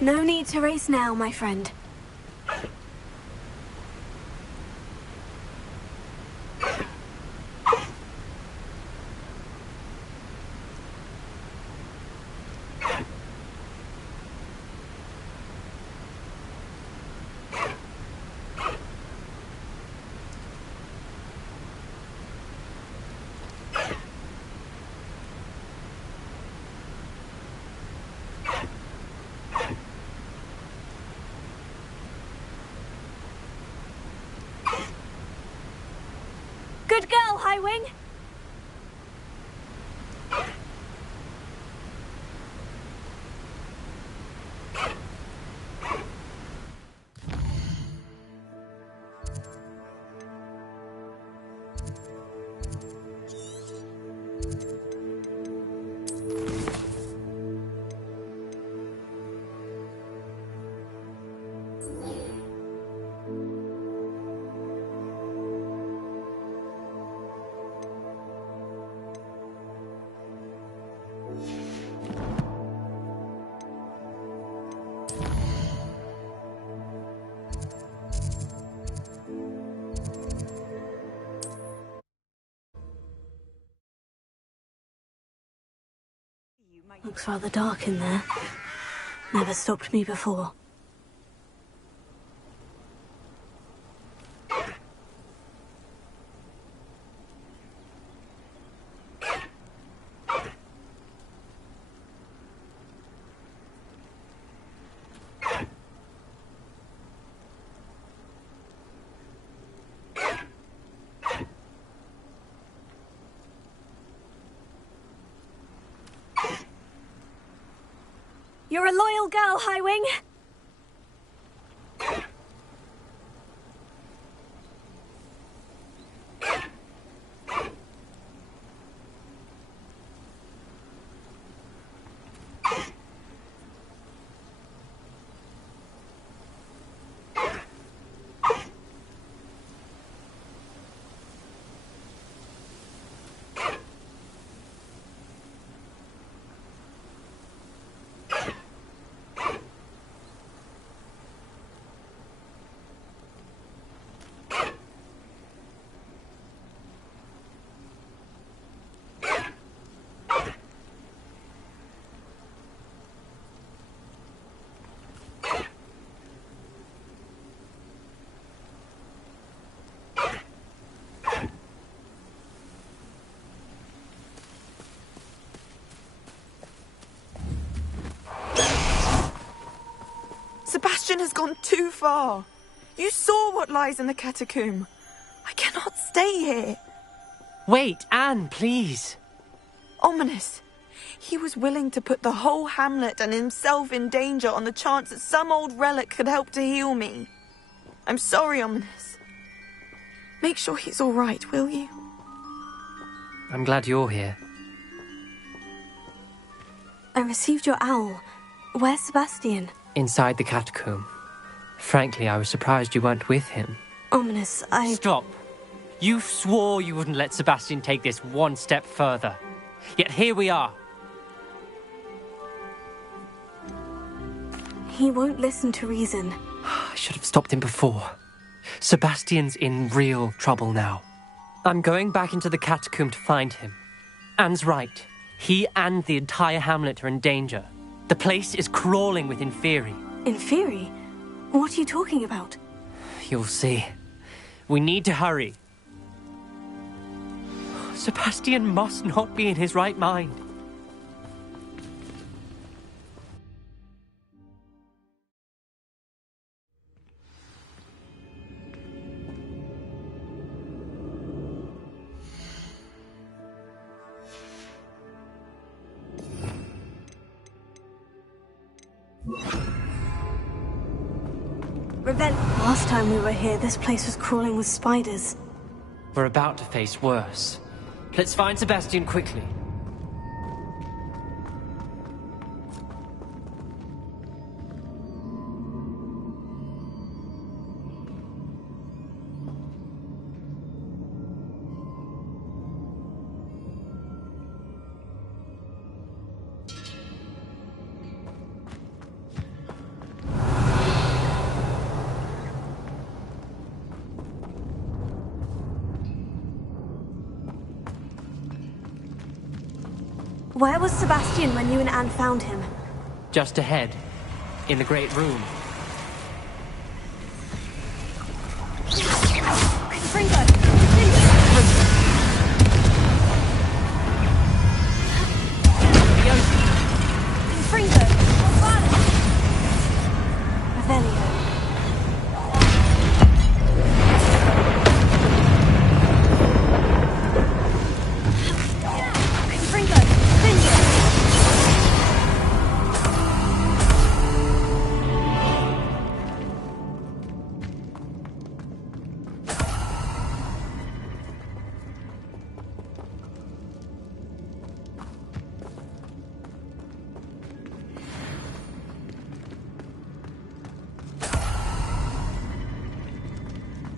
No need to race now, my friend. Good girl, Highwing! Looks rather dark in there. Never stopped me before. You're a loyal girl, Highwing. Sebastian has gone too far. You saw what lies in the catacomb. I cannot stay here. Wait, Anne, please. Ominous. He was willing to put the whole hamlet and himself in danger on the chance that some old relic could help to heal me. I'm sorry, Ominous. Make sure he's all right, will you? I'm glad you're here. I received your owl. Where's Sebastian? Inside the catacomb. Frankly, I was surprised you weren't with him. Ominous, Stop! You swore you wouldn't let Sebastian take this one step further. Yet here we are. He won't listen to reason. I should have stopped him before. Sebastian's in real trouble now. I'm going back into the catacomb to find him. Anne's right. He and the entire hamlet are in danger. The place is crawling with Inferi. Inferi? What are you talking about? You'll see. We need to hurry. Sebastian must not be in his right mind. Last time we were here, this place was crawling with spiders. We're about to face worse. Let's find Sebastian quickly. Where was Sebastian when you and Anne found him? Just ahead, in the Great Room. Confringo! Confringo! Revelio.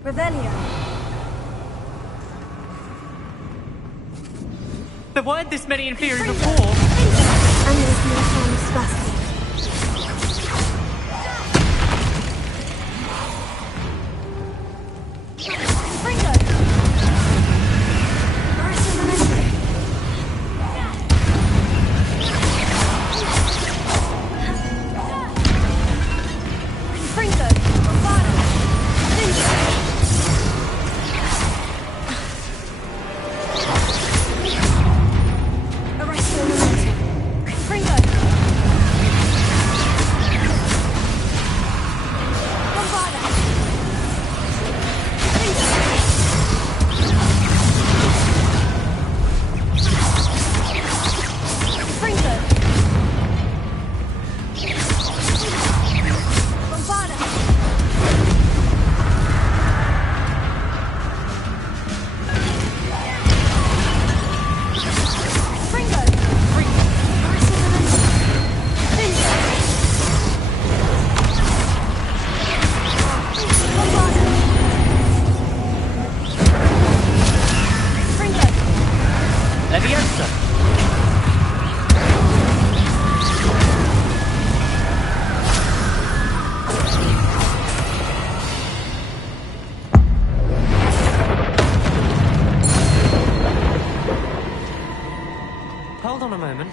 Revelio. There weren't this many Inferi Confringo. before! And there's no sign of Sebastian. Confringo. Arrested Memento. Confringo. Bravado. Arresto Memento. Confringo. Bombada. Confringo. Bombada. Confringo. Arresto Memento. Bombada. Confringo. Leviosa! Hold on a moment.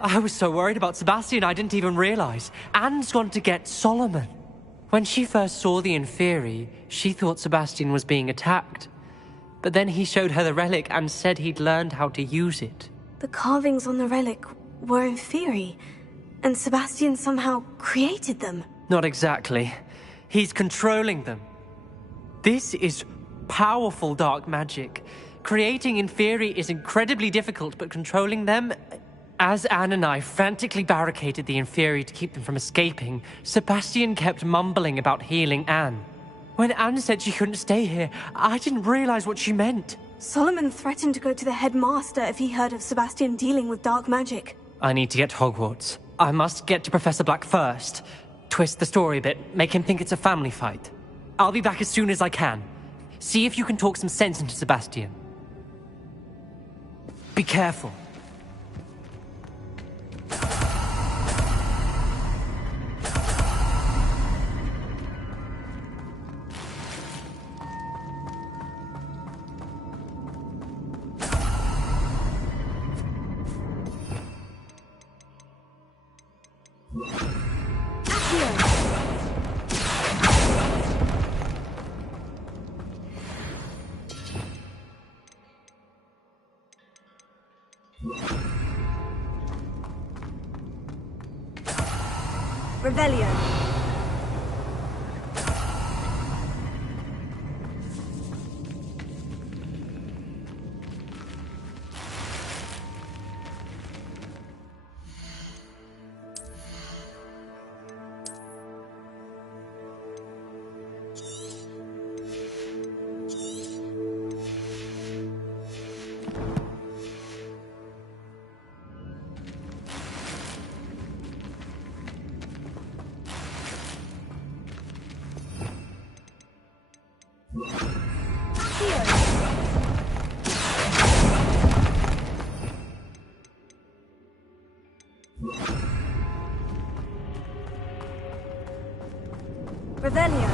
I was so worried about Sebastian I didn't even realize. Anne's gone to get Solomon. When she first saw the Inferi, she thought Sebastian was being attacked. But then he showed her the relic and said he'd learned how to use it. The carvings on the relic were Inferi, and Sebastian somehow created them. Not exactly. He's controlling them. This is powerful dark magic. Creating Inferi is incredibly difficult, but controlling them... As Anne and I frantically barricaded the Inferi to keep them from escaping, Sebastian kept mumbling about healing Anne. When Anne said she couldn't stay here, I didn't realize what she meant. Solomon threatened to go to the headmaster if he heard of Sebastian dealing with dark magic. I need to get to Hogwarts. I must get to Professor Black first. Twist the story a bit, make him think it's a family fight. I'll be back as soon as I can. See if you can talk some sense into Sebastian. Be careful. Revelio. Revelio.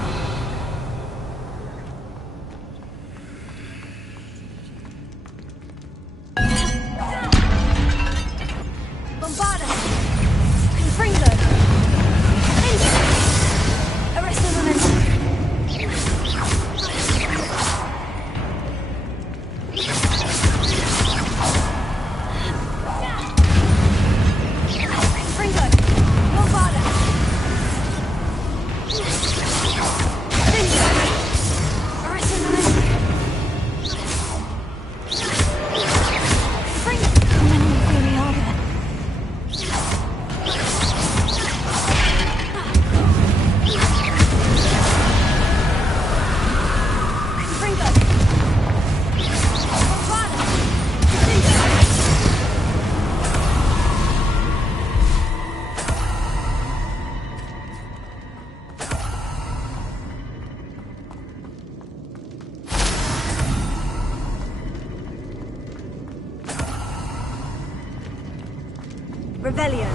Revelio.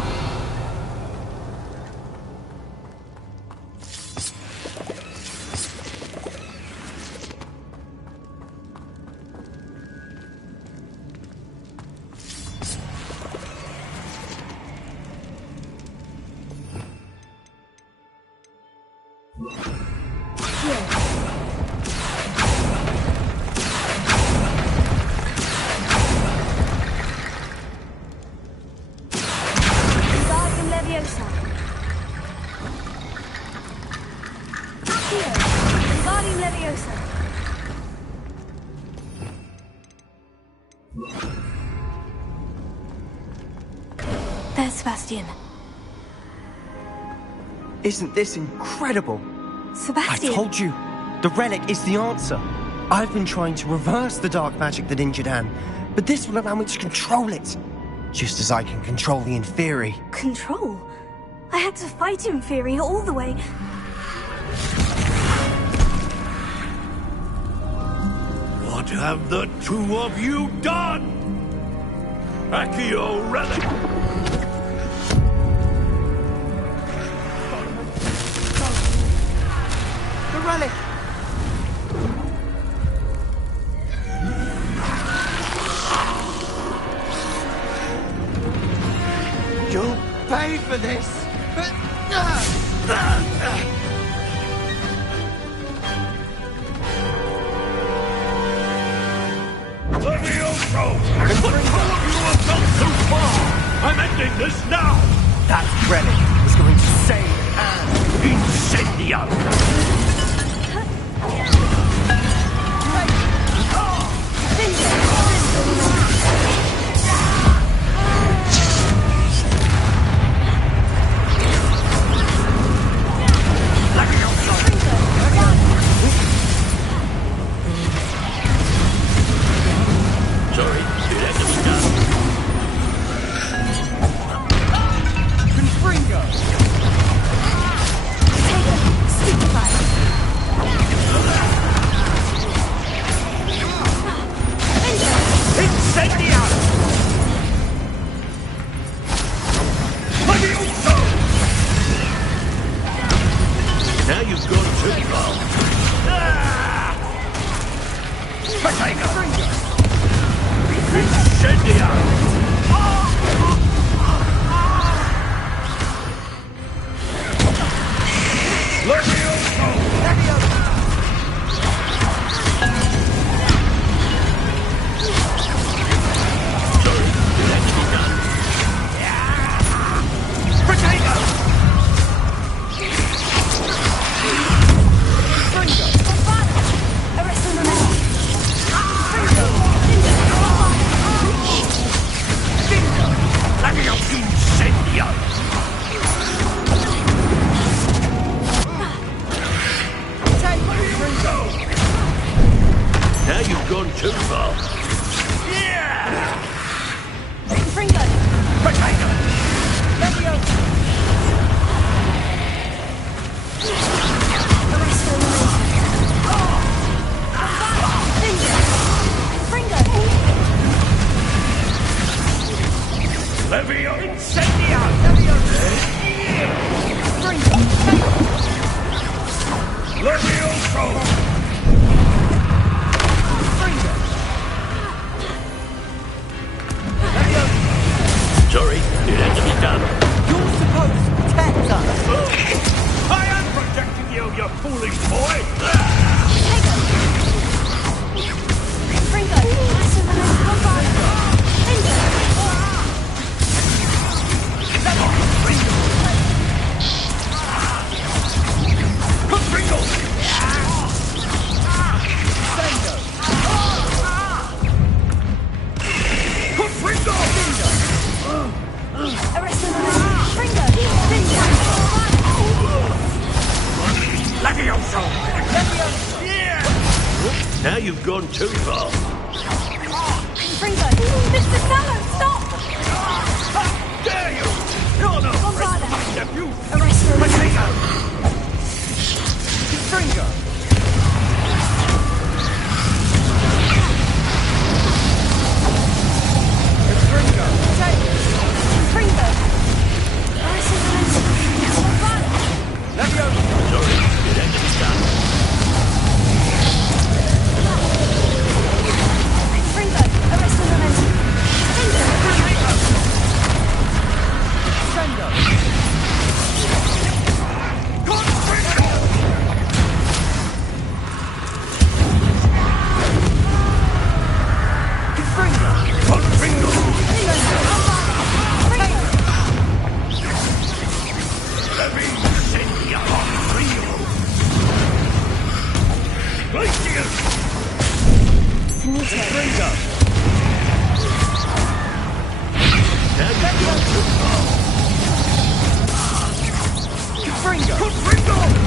There's Sebastian. Isn't this incredible? Sebastian! I told you, the relic is the answer. I've been trying to reverse the dark magic that injured Anne, but this will allow me to control it. Just as I can control the Inferi. Control? I had to fight Inferi all the way. What have the two of you done? Accio relic! The relic! You'll pay for this! Levioso! What all of you have done so far! I'm ending this now! That relic is going to save Anne! Incendio! Sorry, it had to be done. Confringo! Incendio! Levioso! Now you've gone too far. Potato! Incendio! Levioso! Sorry, it had to be done. Potato! Levioso! Incendio! Now you've gone too far. Yeah! Potato! Levio! Incendio! Levioso! Sorry, it had to be done. You're supposed to protect us! I am protecting you, you foolish boy! Now you've gone too far. Mr. Sallow, stop! How dare you! You're no friend of my nephew! Potato! Confringo! Confringo! Fringo! Confringo! Confringo! Confringo! Confringo!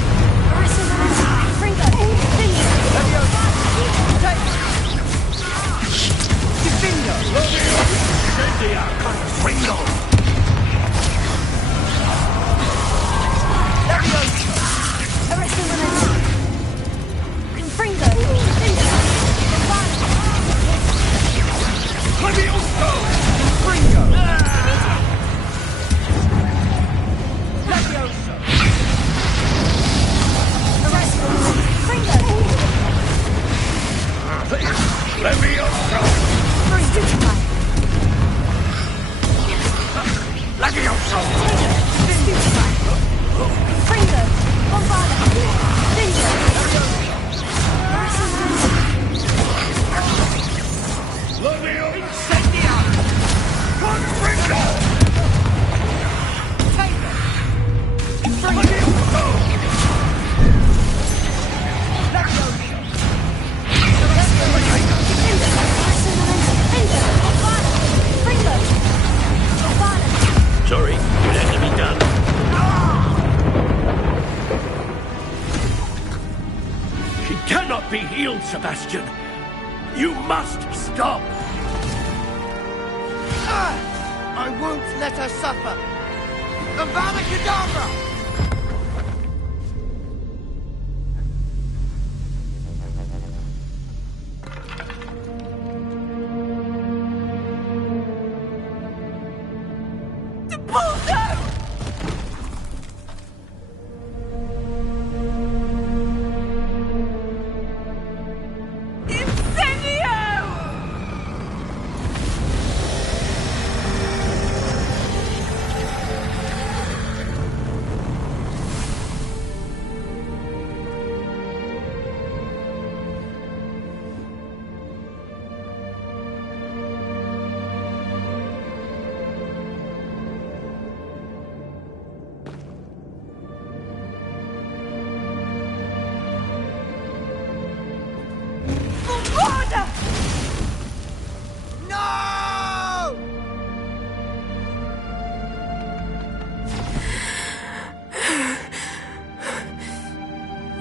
Sorry, it had to be done. She cannot be healed, Sebastian. You must stop. I won't let her suffer. Avada Kedavra!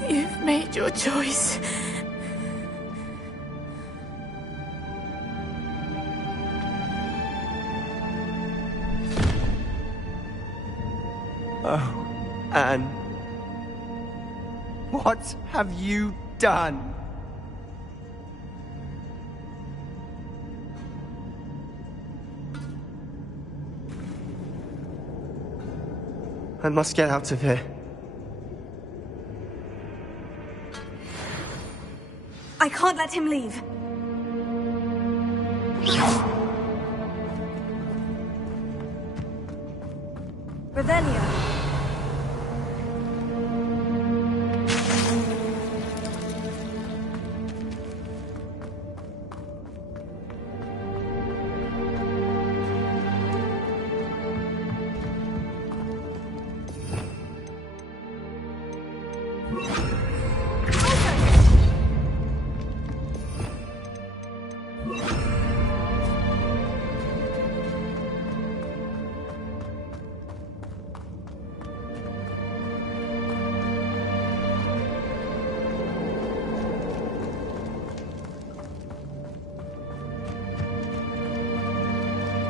You've made your choice. Oh, Anne. What have you done? I must get out of here. I can't let him leave. Revelio.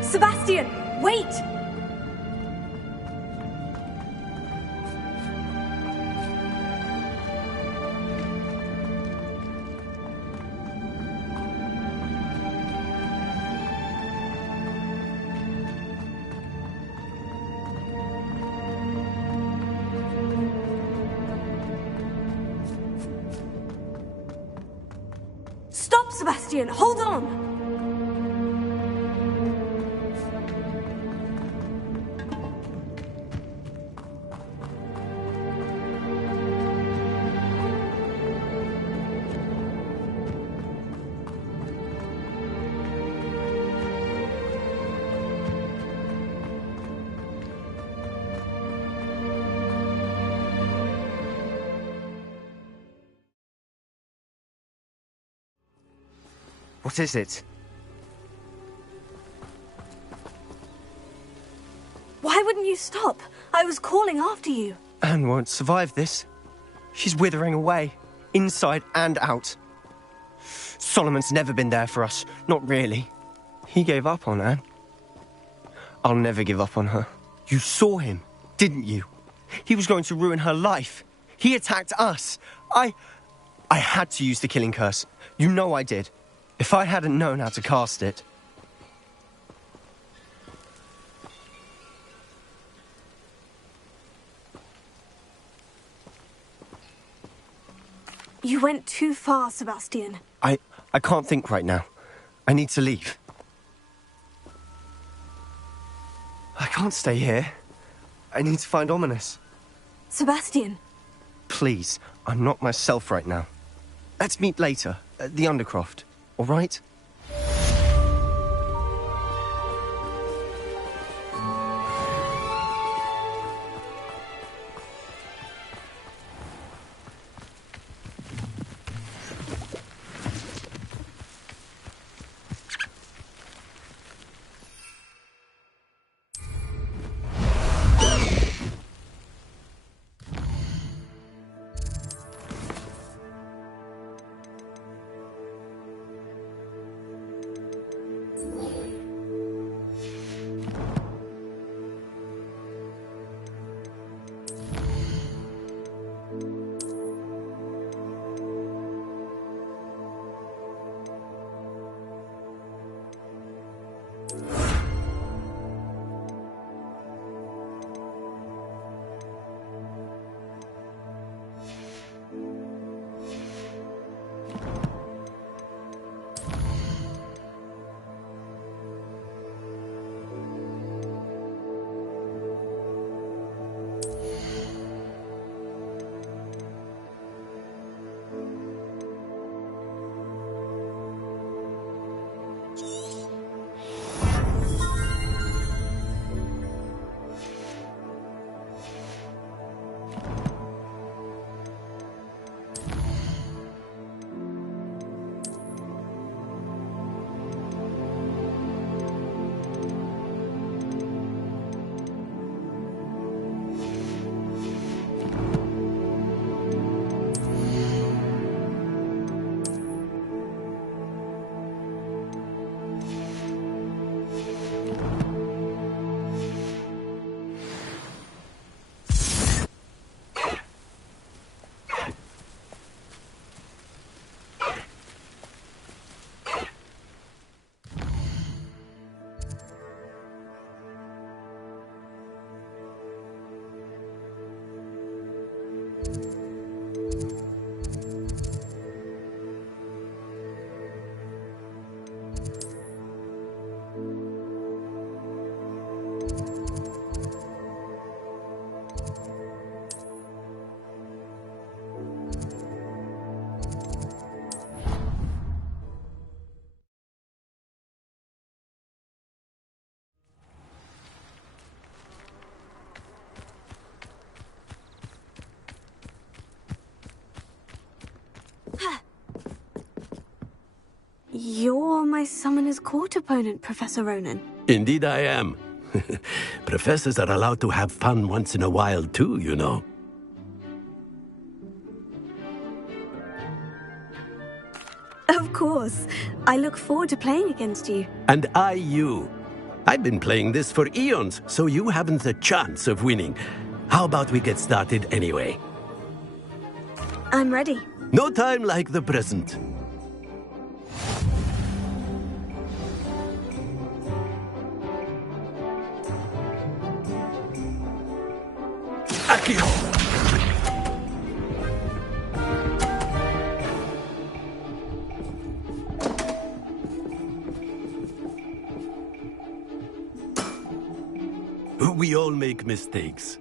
Sebastian, wait! Stop, Sebastian! Hold on! What is it? Why wouldn't you stop? I was calling after you. Anne won't survive this. She's withering away, inside and out. Solomon's never been there for us. Not really. He gave up on Anne. I'll never give up on her. You saw him, didn't you? He was going to ruin her life. He attacked us. I had to use the killing curse. You know I did. If I hadn't known how to cast it... You went too far, Sebastian. I can't think right now. I need to leave. I can't stay here. I need to find Ominous. Sebastian. Please, I'm not myself right now. Let's meet later, at the Undercroft, all right? You're my Summoner's Court opponent, Professor Ronan. Indeed I am. Professors are allowed to have fun once in a while too, you know. Of course. I look forward to playing against you. And you. I've been playing this for eons, so you haven't a chance of winning. How about we get started anyway? I'm ready. No time like the present. Accio! We all make mistakes.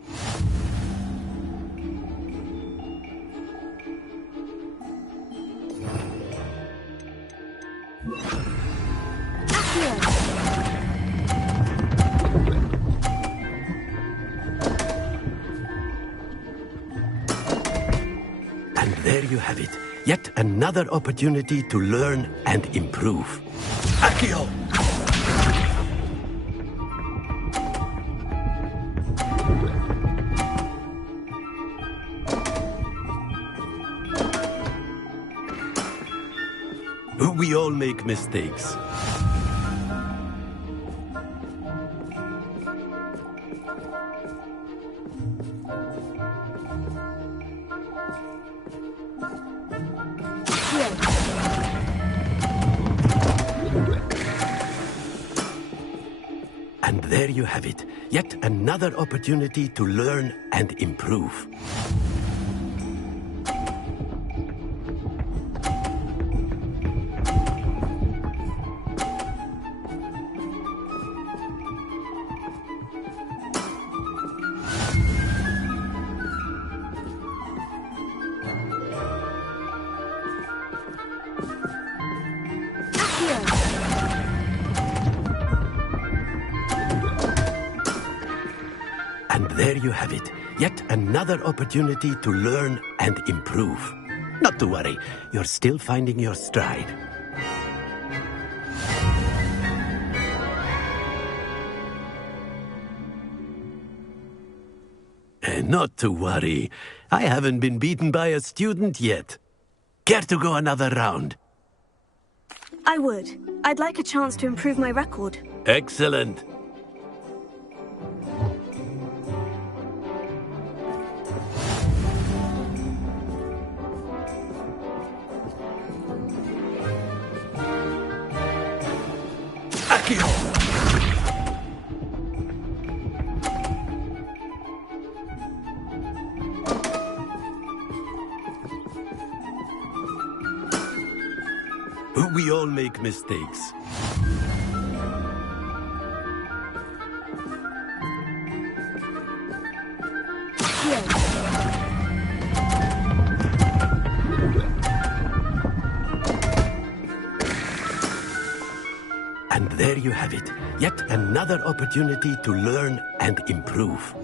And there you have it. yet another opportunity to learn and improve. Accio! We all make mistakes. And there you have it, yet another opportunity to learn and improve. And there you have it, yet another opportunity to learn and improve. Not to worry, you're still finding your stride. Not to worry, I haven't been beaten by a student yet. Care to go another round? I would. I'd like a chance to improve my record. Excellent. Accio! We all make mistakes. And there you have it, yet another opportunity to learn and improve.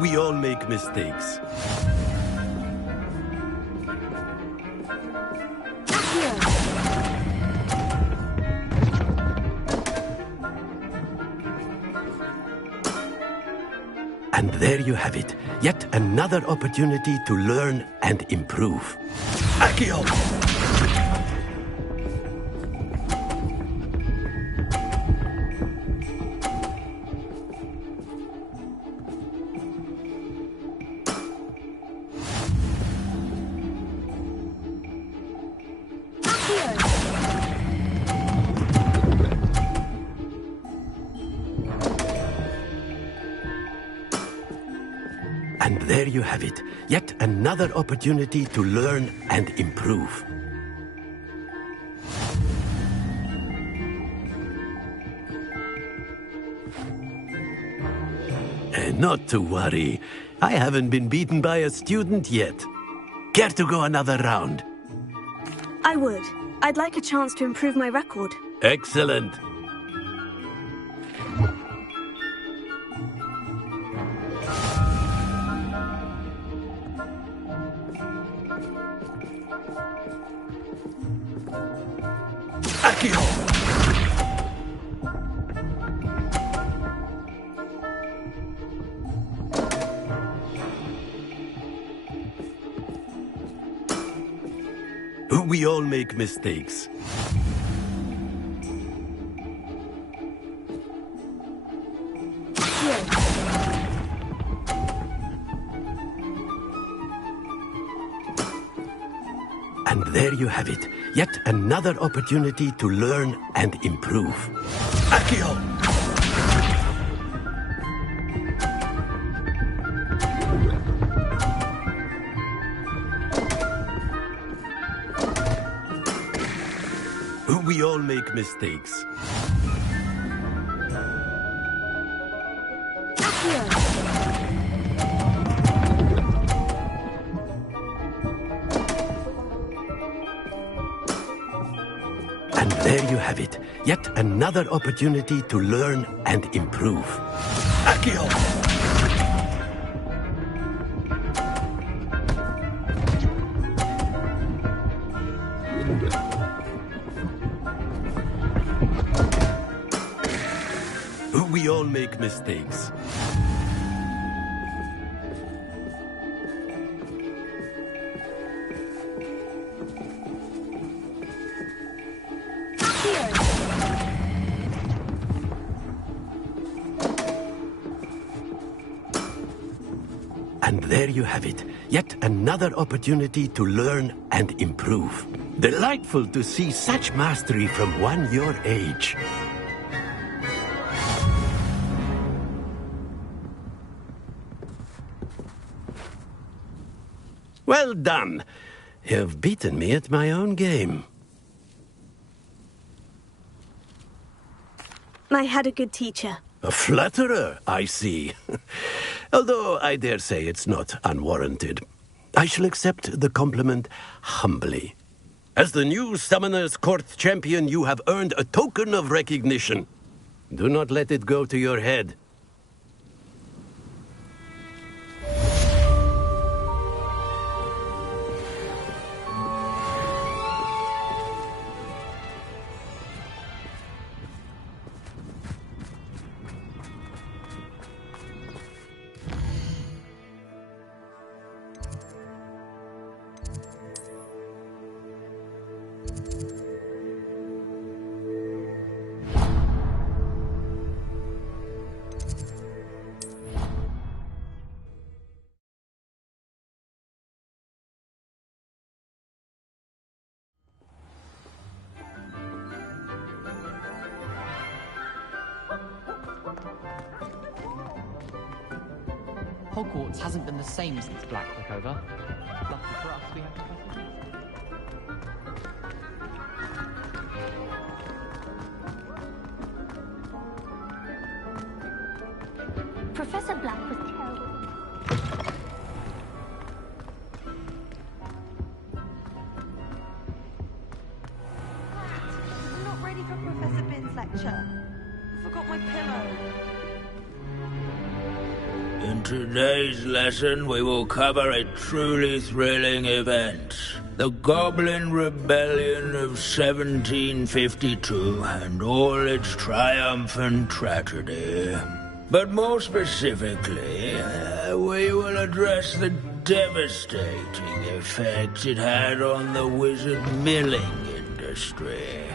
We all make mistakes. And there you have it, yet another opportunity to learn and improve. Accio! And there you have it, yet another opportunity to learn and improve. Not to worry, I haven't been beaten by a student yet. Care to go another round? I would. I'd like a chance to improve my record. Excellent. Accio! We all make mistakes. And there you have it, yet another opportunity to learn and improve. Accio! We all make mistakes. And there you have it. Yet another opportunity to learn and improve. Accio! We all make mistakes. And there you have it. Yet another opportunity to learn and improve. Delightful to see such mastery from one your age. Well done. You've beaten me at my own game. I had a good teacher. A flatterer, I see. Although I dare say it's not unwarranted. I shall accept the compliment humbly. As the new Summoner's Court champion, you have earned a token of recognition. Do not let it go to your head. Hogwarts hasn't been the same since Black took over. Lucky for us, we have Professor Black was terrible. I'm not ready for Professor Bin's lecture. I forgot my pillow. In today's lesson, we will cover a truly thrilling event. The Goblin Rebellion of 1752 and all its triumphant tragedy. But more specifically, we will address the devastating effects it had on the wizard milling industry.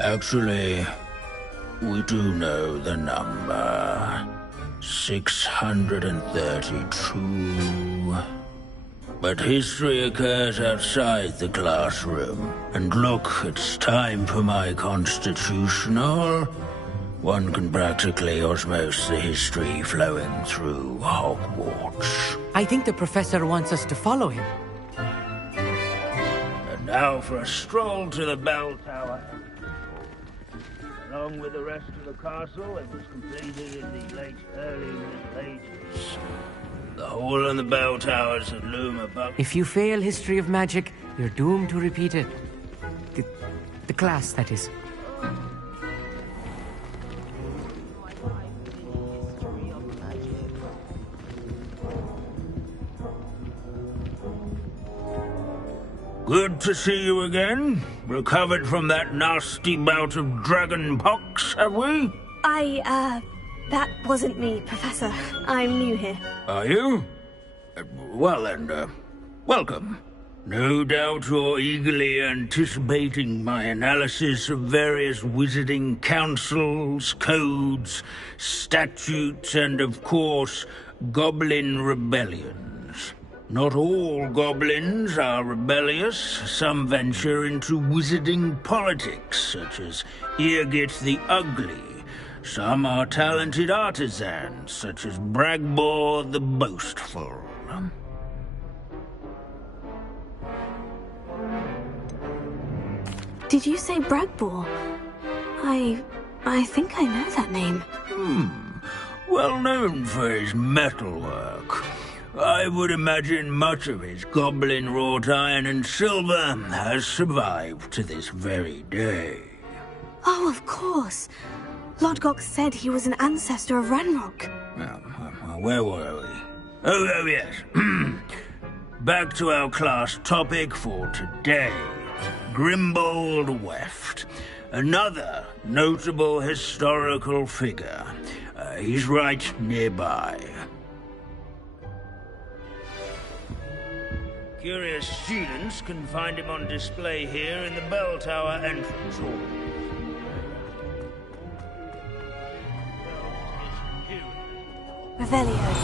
Actually, we do know the number. 632. But history occurs outside the classroom. And look, it's time for my constitutional. One can practically osmose the history flowing through Hogwarts. I think the professor wants us to follow him. And now for a stroll to the bell tower. Along with the rest of the castle, it was completed in the early Middle Ages. The hall and the bell towers that loom above... If you fail history of magic, you're doomed to repeat it. The class, that is. Good to see you again. Recovered from that nasty bout of dragon pox, have we? That wasn't me, Professor. I'm new here. Are you? Well then, welcome. No doubt you're eagerly anticipating my analysis of various wizarding councils, codes, statutes, and of course, goblin rebellions. Not all goblins are rebellious. Some venture into wizarding politics, such as Irgit the Ugly. Some are talented artisans, such as Bragbor the Boastful. Did you say Bragbor? I think I know that name. Well known for his metalwork. I would imagine much of his goblin-wrought iron and silver has survived to this very day. Oh, of course. Lodgok said he was an ancestor of Ranrock. Where were we? Oh, yes. Back to our class topic for today. Grimbold Weft. Another notable historical figure. He's right nearby. Curious students can find him on display here in the bell tower entrance hall. Revelio.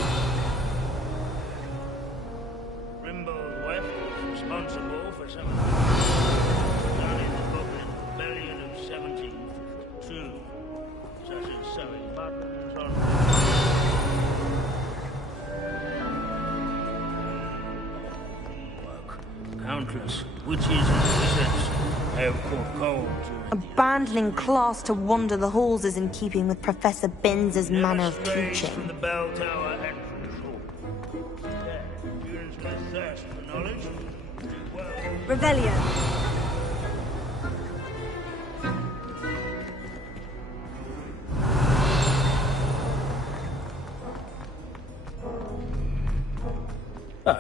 Grimbold Weft was responsible for some done in the Goblin Rebellion of 1752, such as sewing buttons on work. Countless witches and wizards have caught cold. Abandoning class to wander the halls is in keeping with Professor Binns' manner of teaching. From the bell tower entrance hall. There, students with a thirst for knowledge do well. Revelio.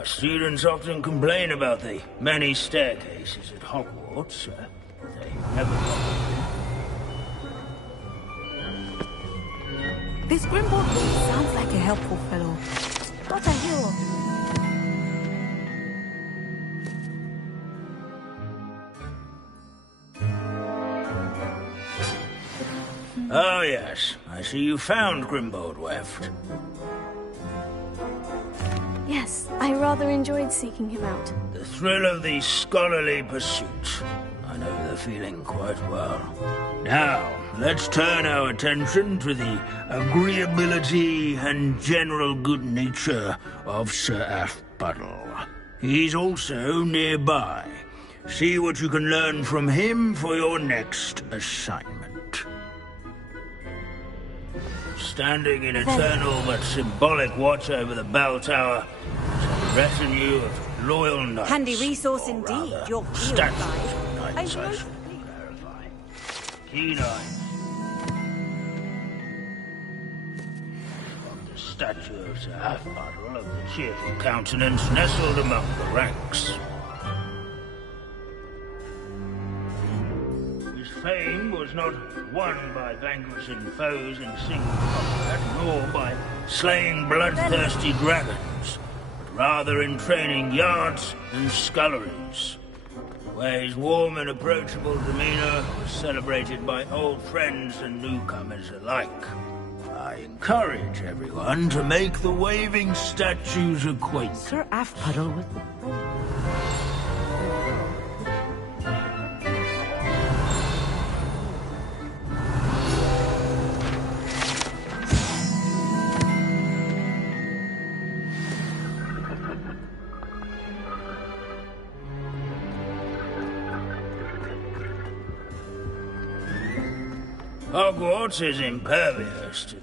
Students often complain about the many staircases at Hogwarts. They never This Grimbold sounds like a helpful fellow. What a hero. Oh, yes. I see you found Grimbold Weft. Yes, I rather enjoyed seeking him out. The thrill of the scholarly pursuit. I know the feeling quite well. Now, let's turn our attention to the agreeability and general good nature of Sir Aphbuttle. He's also nearby. See what you can learn from him for your next assignment. Standing in eternal but symbolic watch over the bell tower is a retinue of loyal knights. Handy resource or indeed, rather, your field statues guide. of knights, I I've should clarify. Keen eyes. Of the statue of Sir Aphbuttle of the cheerful countenance nestled among the ranks. His fame was not won by vanquishing foes in single combat, nor by slaying bloodthirsty dragons, but rather in training yards and sculleries, where his warm and approachable demeanor was celebrated by old friends and newcomers alike. I encourage everyone to make the waving statue's acquaintance. Sir Aphbuttle was Hogwarts is impervious to the...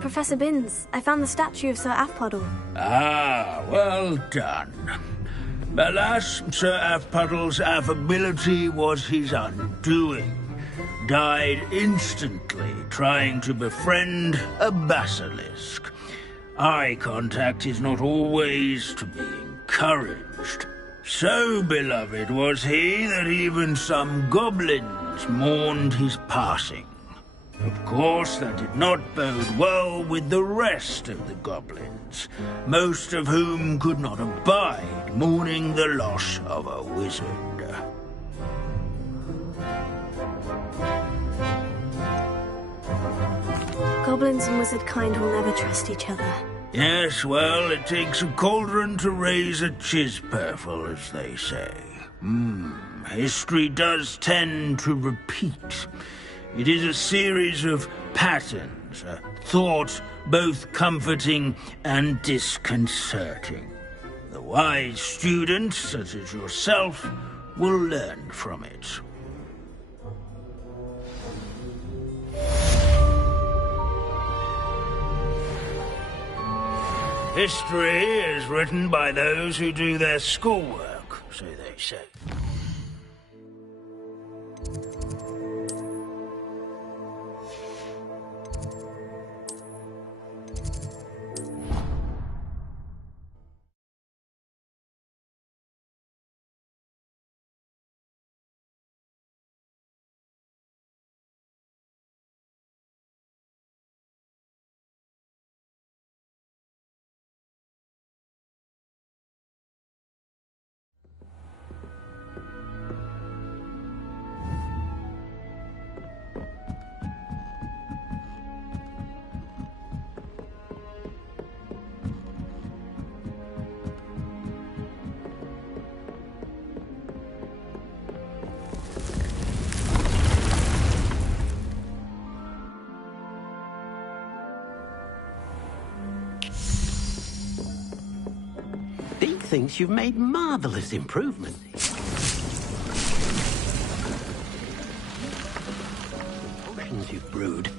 Professor Binns, I found the statue of Sir Aphbuttle. Ah, well done. Alas, Sir Aphbuttle's affability was his undoing. Died instantly trying to befriend a basilisk. Eye contact is not always to be encouraged. So beloved was he that even some goblins mourned his passing. Of course, that did not bode well with the rest of the goblins, most of whom could not abide mourning the loss of a wizard. Goblins and wizard kind will never trust each other. Yes, well, it takes a cauldron to raise a chisperful, as they say. History does tend to repeat. It is a series of patterns, a thought both comforting and disconcerting. The wise student, such as yourself, will learn from it. History is written by those who do their schoolwork, so they say. Deke thinks you've made marvelous improvement. Potions you've brewed.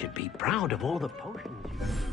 should be proud of all the potions you brewed.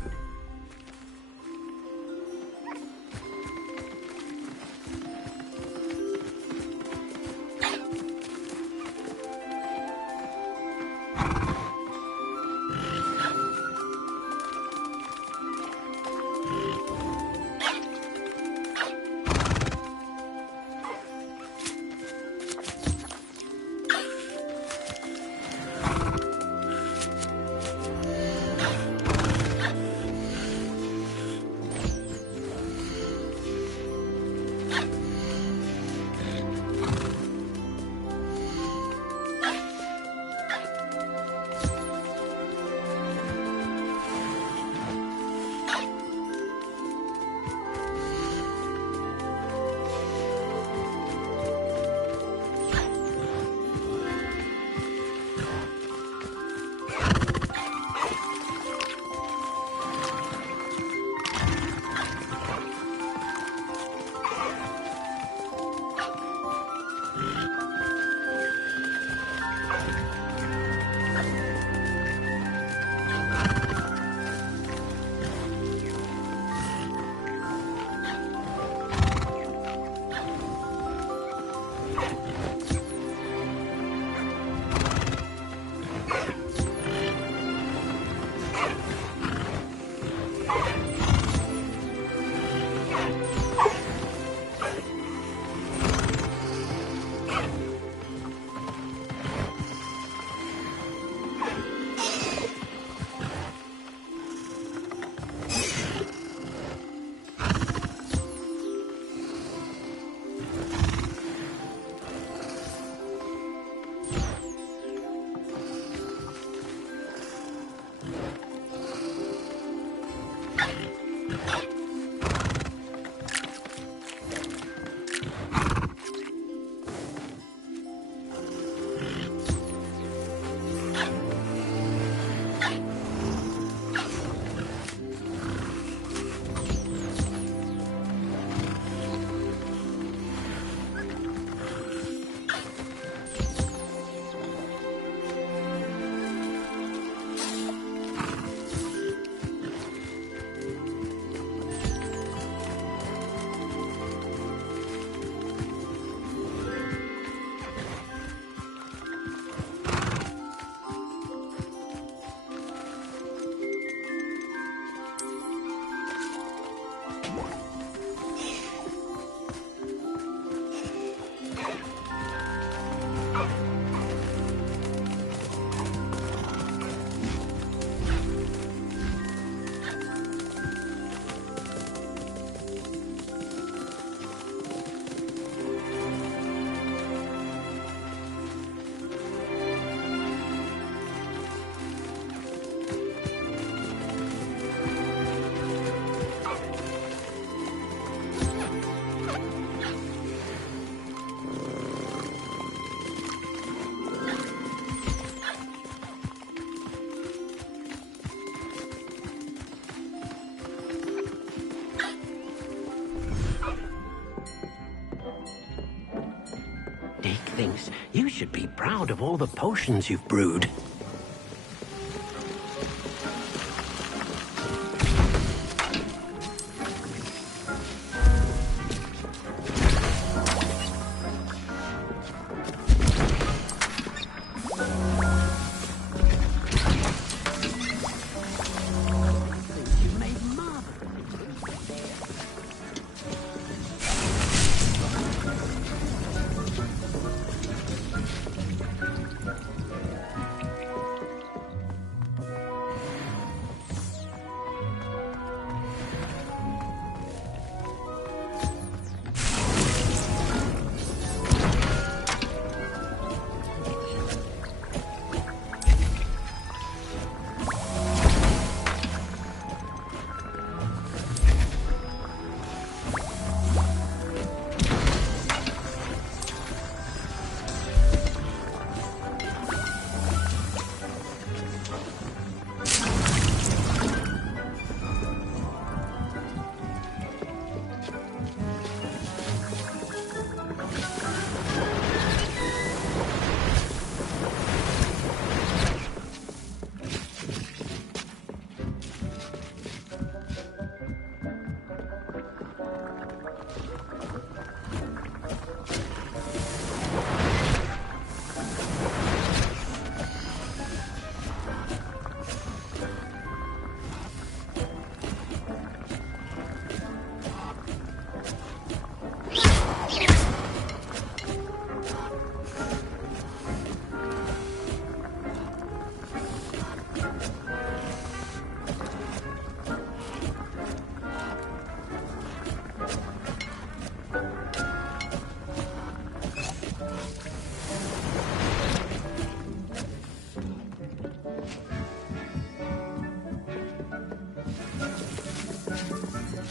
Thinks you should be proud of all the potions you've brewed.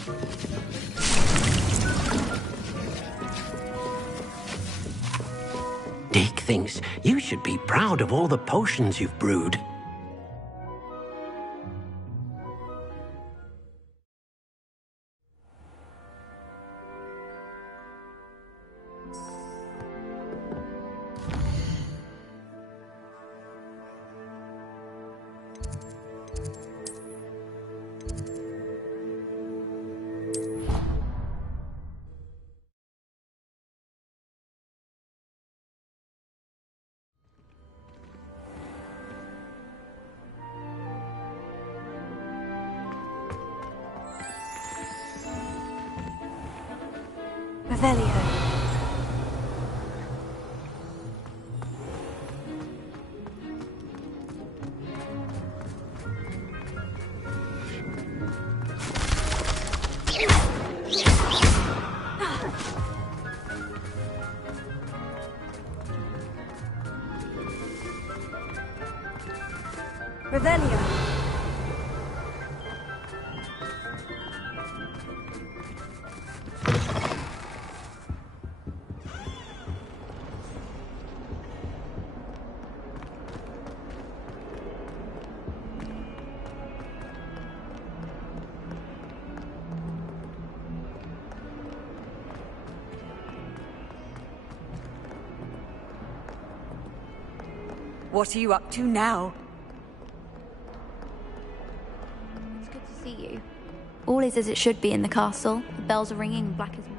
Dick thinks you should be proud of all the potions you've brewed. Revelio. Revelio. What are you up to now? It's good to see you. All is as it should be in the castle. The bells are ringing, black as night.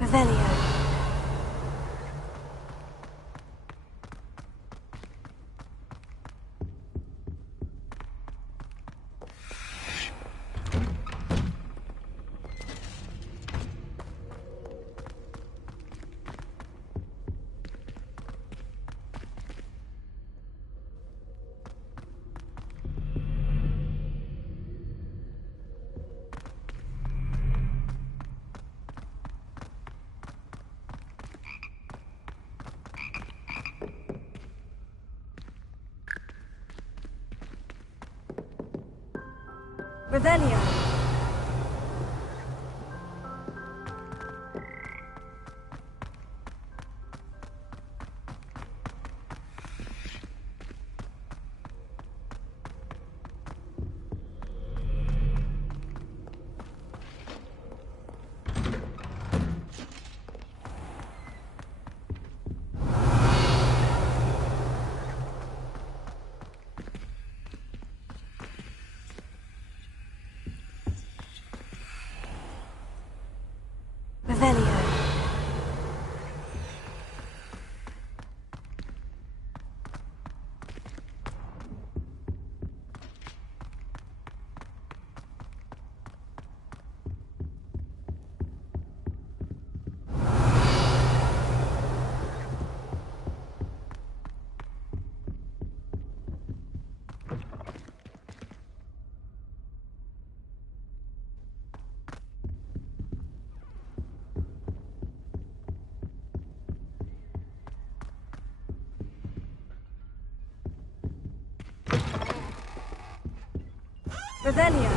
Revelio. Revelio. Revelio. Revelio.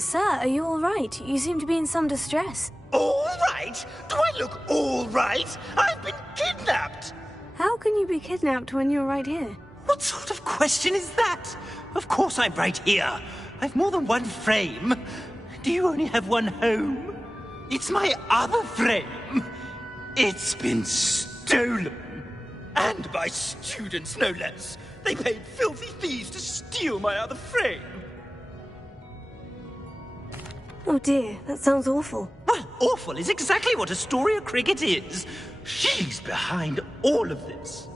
Sir, are you all right? You seem to be in some distress. All right? Do I look all right? I've been kidnapped! How can you be kidnapped when you're right here? What sort of question is that? Of course I'm right here. I've more than one frame. Do you only have one home? It's my other frame. It's been stolen. And by students, no less. They paid filthy thieves to steal my other frame. Oh dear, that sounds awful. Well, awful is exactly what Astoria Cricket is. She's behind all of this.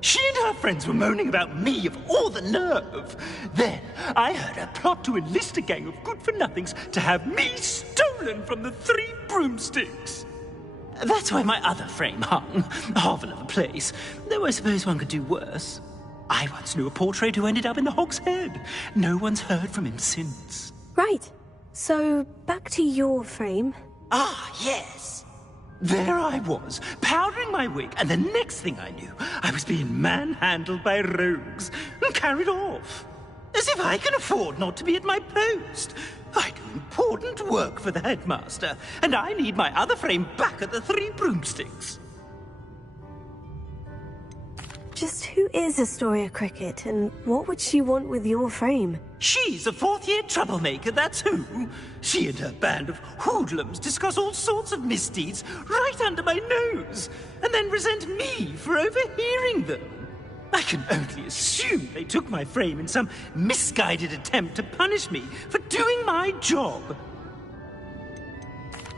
She and her friends were moaning about me of all the nerve. Then I heard her plot to enlist a gang of good-for-nothings to have me stolen from the Three Broomsticks. That's why my other frame hung. A hovel of a place. Though I suppose one could do worse. I once knew a portrait who ended up in the Hog's Head. No one's heard from him since. Right. So, back to your frame. Ah, yes. There I was, powdering my wig, and the next thing I knew, I was being manhandled by rogues and carried off. As if I can afford not to be at my post. I do important work for the headmaster, and I need my other frame back at the Three Broomsticks. Just who is Astoria Cricket, and what would she want with your frame? She's a fourth-year troublemaker, that's who. She and her band of hoodlums discuss all sorts of misdeeds right under my nose, and then resent me for overhearing them. I can only assume they took my frame in some misguided attempt to punish me for doing my job.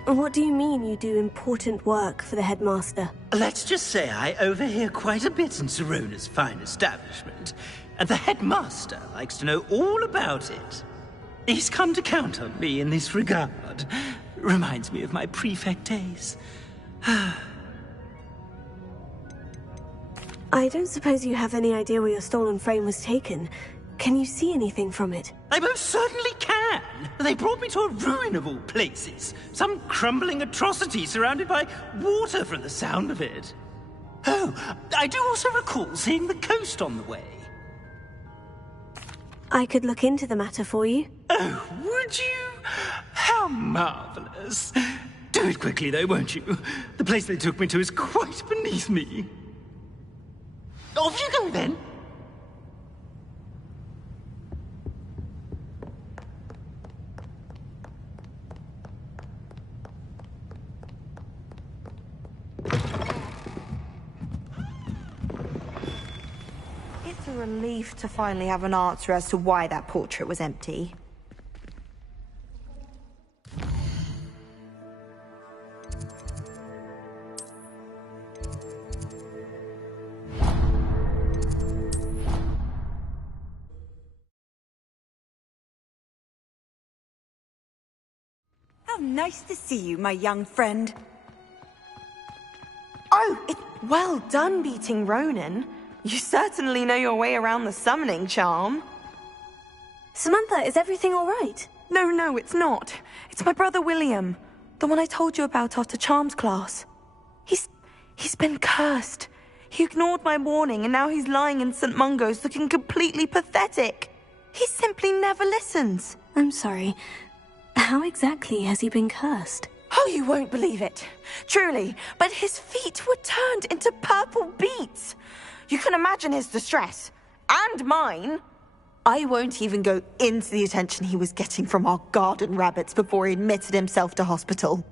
What do you mean you do important work for the headmaster? Let's just say I overhear quite a bit in Sirona's fine establishment, and the headmaster likes to know all about it. He's come to count on me in this regard. Reminds me of my prefect days. I don't suppose you have any idea where your stolen frame was taken. Can you see anything from it? I most certainly can. They brought me to a ruin of all places. Some crumbling atrocity surrounded by water from the sound of it. Oh, I do also recall seeing the coast on the way. I could look into the matter for you. Oh, would you? How marvelous. Do it quickly, though, won't you? The place they took me to is quite beneath me. Off you go, then. It's a relief to finally have an answer as to why that portrait was empty. How nice to see you, my young friend. Oh, well done beating Ronan. You certainly know your way around the summoning charm. Samantha, is everything all right? No, it's not. It's my brother William, the one I told you about after Charms class. He's been cursed. He ignored my warning, and now he's lying in St. Mungo's looking completely pathetic. He simply never listens. I'm sorry. How exactly has he been cursed? Oh, you won't believe it. Truly, but his feet were turned into purple beets. You can imagine his distress. And mine. I won't even go into the attention he was getting from our garden rabbits before he admitted himself to hospital.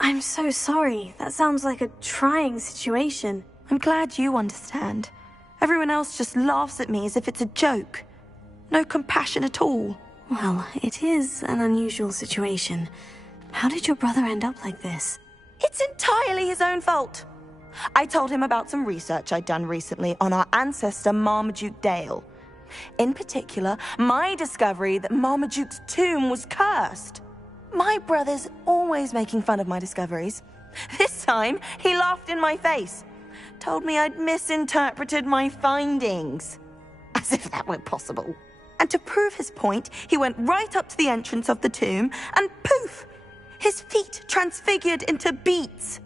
I'm so sorry. That sounds like a trying situation. I'm glad you understand. Everyone else just laughs at me as if it's a joke. No compassion at all. Well, it is an unusual situation. How did your brother end up like this? It's entirely his own fault. I told him about some research I'd done recently on our ancestor Marmaduke Dale. In particular, my discovery that Marmaduke's tomb was cursed. My brother's always making fun of my discoveries. This time, he laughed in my face. Told me I'd misinterpreted my findings. As if that weren't possible. And to prove his point, he went right up to the entrance of the tomb, and poof! His feet transfigured into beets.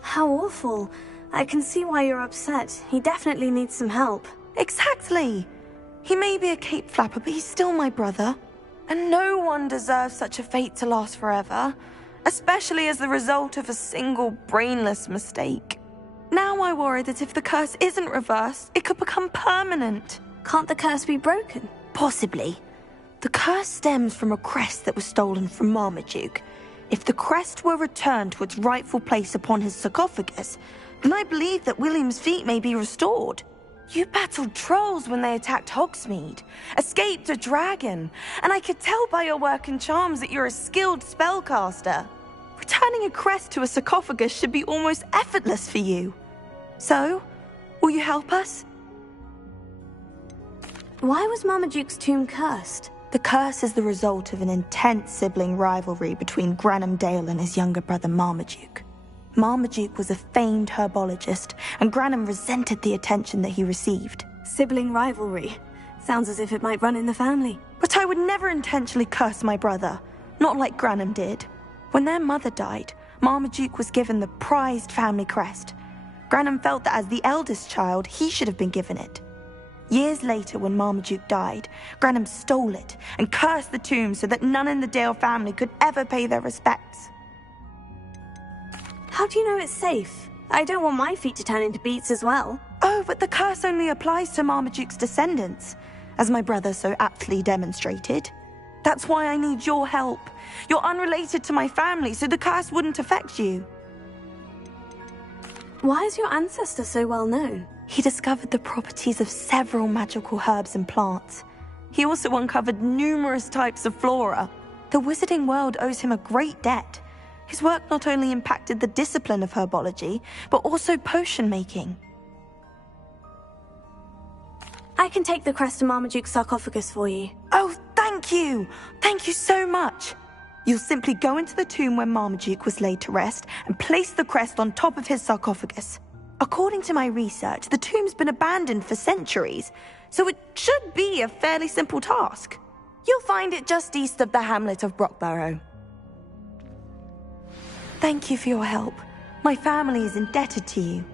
How awful. I can see why you're upset. He definitely needs some help. Exactly. He may be a cape flapper, but he's still my brother. And no one deserves such a fate to last forever, especially as the result of a single brainless mistake. Now I worry that if the curse isn't reversed, it could become permanent. Can't the curse be broken? Possibly. The curse stems from a crest that was stolen from Marmaduke. If the crest were returned to its rightful place upon his sarcophagus, then I believe that William's feet may be restored. You battled trolls when they attacked Hogsmeade, escaped a dragon, and I could tell by your work and charms that you're a skilled spellcaster. Returning a crest to a sarcophagus should be almost effortless for you. So, will you help us? Why was Marmaduke's tomb cursed? The curse is the result of an intense sibling rivalry between Granham Dale and his younger brother Marmaduke. Marmaduke was a famed herbologist, and Granham resented the attention that he received. Sibling rivalry. Sounds as if it might run in the family. But I would never intentionally curse my brother, not like Granham did. When their mother died, Marmaduke was given the prized family crest. Granham felt that as the eldest child, he should have been given it. Years later, when Marmaduke died, Granham stole it and cursed the tomb so that none in the Dale family could ever pay their respects. How do you know it's safe? I don't want my feet to turn into beets as well. Oh, but the curse only applies to Marmaduke's descendants, as my brother so aptly demonstrated. That's why I need your help. You're unrelated to my family, so the curse wouldn't affect you. Why is your ancestor so well known? He discovered the properties of several magical herbs and plants. He also uncovered numerous types of flora. The wizarding world owes him a great debt. His work not only impacted the discipline of herbology, but also potion making. I can take the crest to Marmaduke's sarcophagus for you. Oh, thank you! Thank you so much! You'll simply go into the tomb where Marmaduke was laid to rest and place the crest on top of his sarcophagus. According to my research, the tomb's been abandoned for centuries, so it should be a fairly simple task. You'll find it just east of the hamlet of Brockborough. Thank you for your help. My family is indebted to you.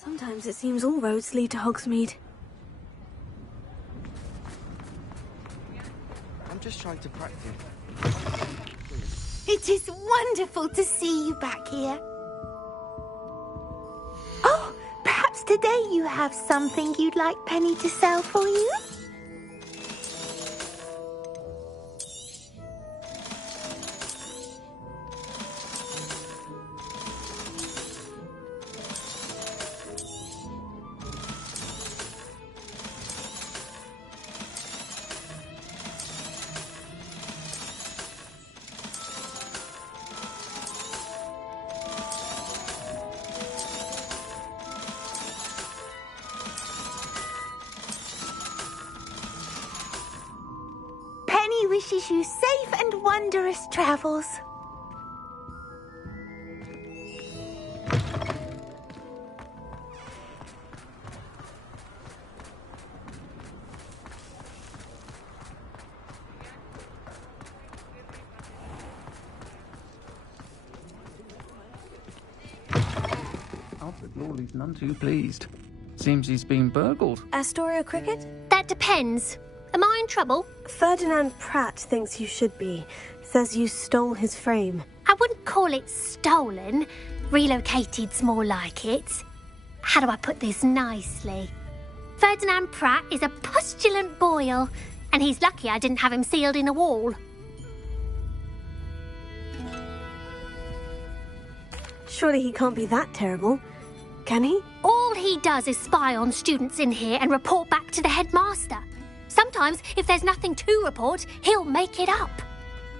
Sometimes it seems all roads lead to Hogsmeade. I'm just trying to practice. It is wonderful to see you back here. Oh, perhaps today you have something you'd like Penny to sell for you? Wishes you safe and wondrous travels. Alfred Lawley's none too pleased. Seems he's been burgled. Astoria Cricket? That depends. Am I in trouble? Ferdinand Pratt thinks you should be. Says you stole his frame. I wouldn't call it stolen. Relocated's more like it. How do I put this nicely? Ferdinand Pratt is a postulant boil, and he's lucky I didn't have him sealed in a wall. Surely he can't be that terrible, can he? All he does is spy on students in here and report back to the headmaster. Sometimes, if there's nothing to report, he'll make it up.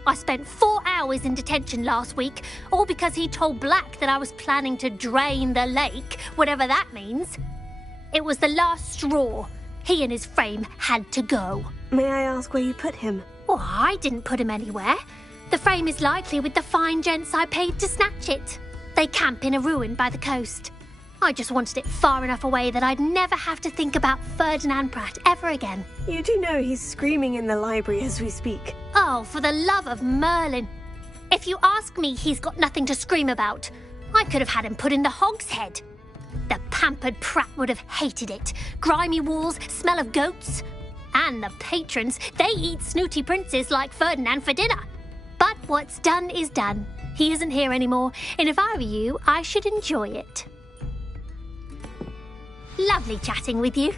I spent 4 hours in detention last week, all because he told Black that I was planning to drain the lake, whatever that means. It was the last straw. He and his frame had to go. May I ask where you put him? Oh, I didn't put him anywhere. The frame is likely with the fine gents I paid to snatch it. They camp in a ruin by the coast. I just wanted it far enough away that I'd never have to think about Ferdinand Pratt ever again. You do know he's screaming in the library as we speak. Oh, for the love of Merlin. If you ask me, he's got nothing to scream about. I could have had him put in the hogshead. The pampered Pratt would have hated it. Grimy walls, smell of goats. And the patrons, they eat snooty princes like Ferdinand for dinner. But what's done is done. He isn't here anymore, and if I were you, I should enjoy it. Lovely chatting with you.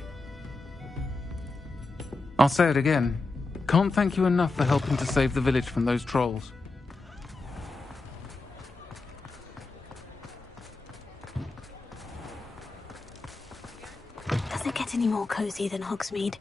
I'll say it again. Can't thank you enough for helping to save the village from those trolls. Does it get any more cozy than Hogsmeade?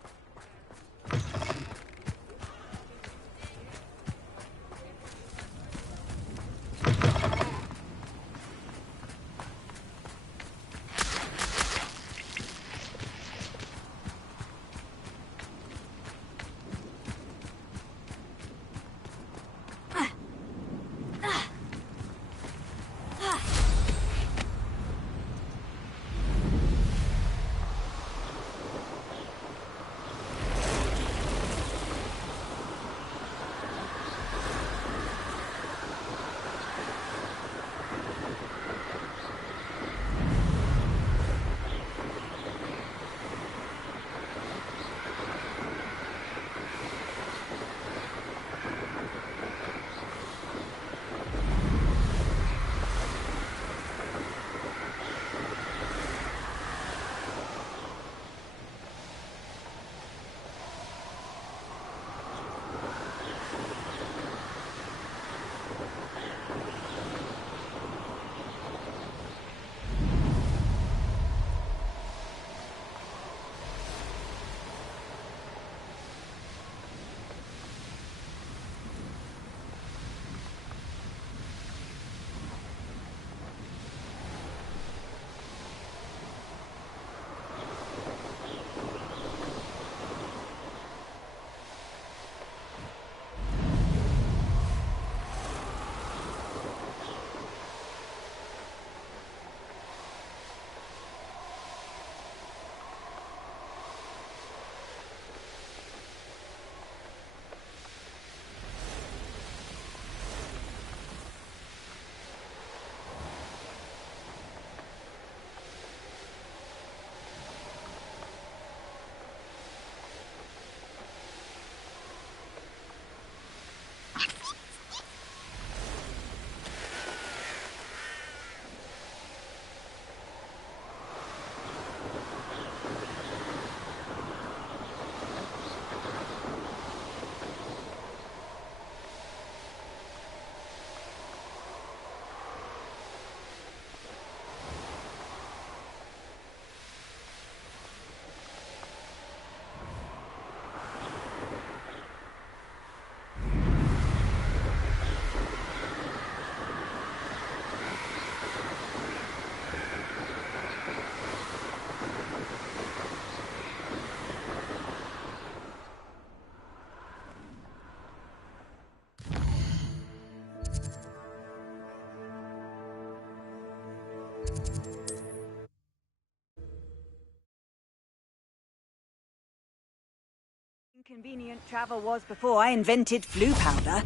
Inconvenient travel was before I invented flu powder.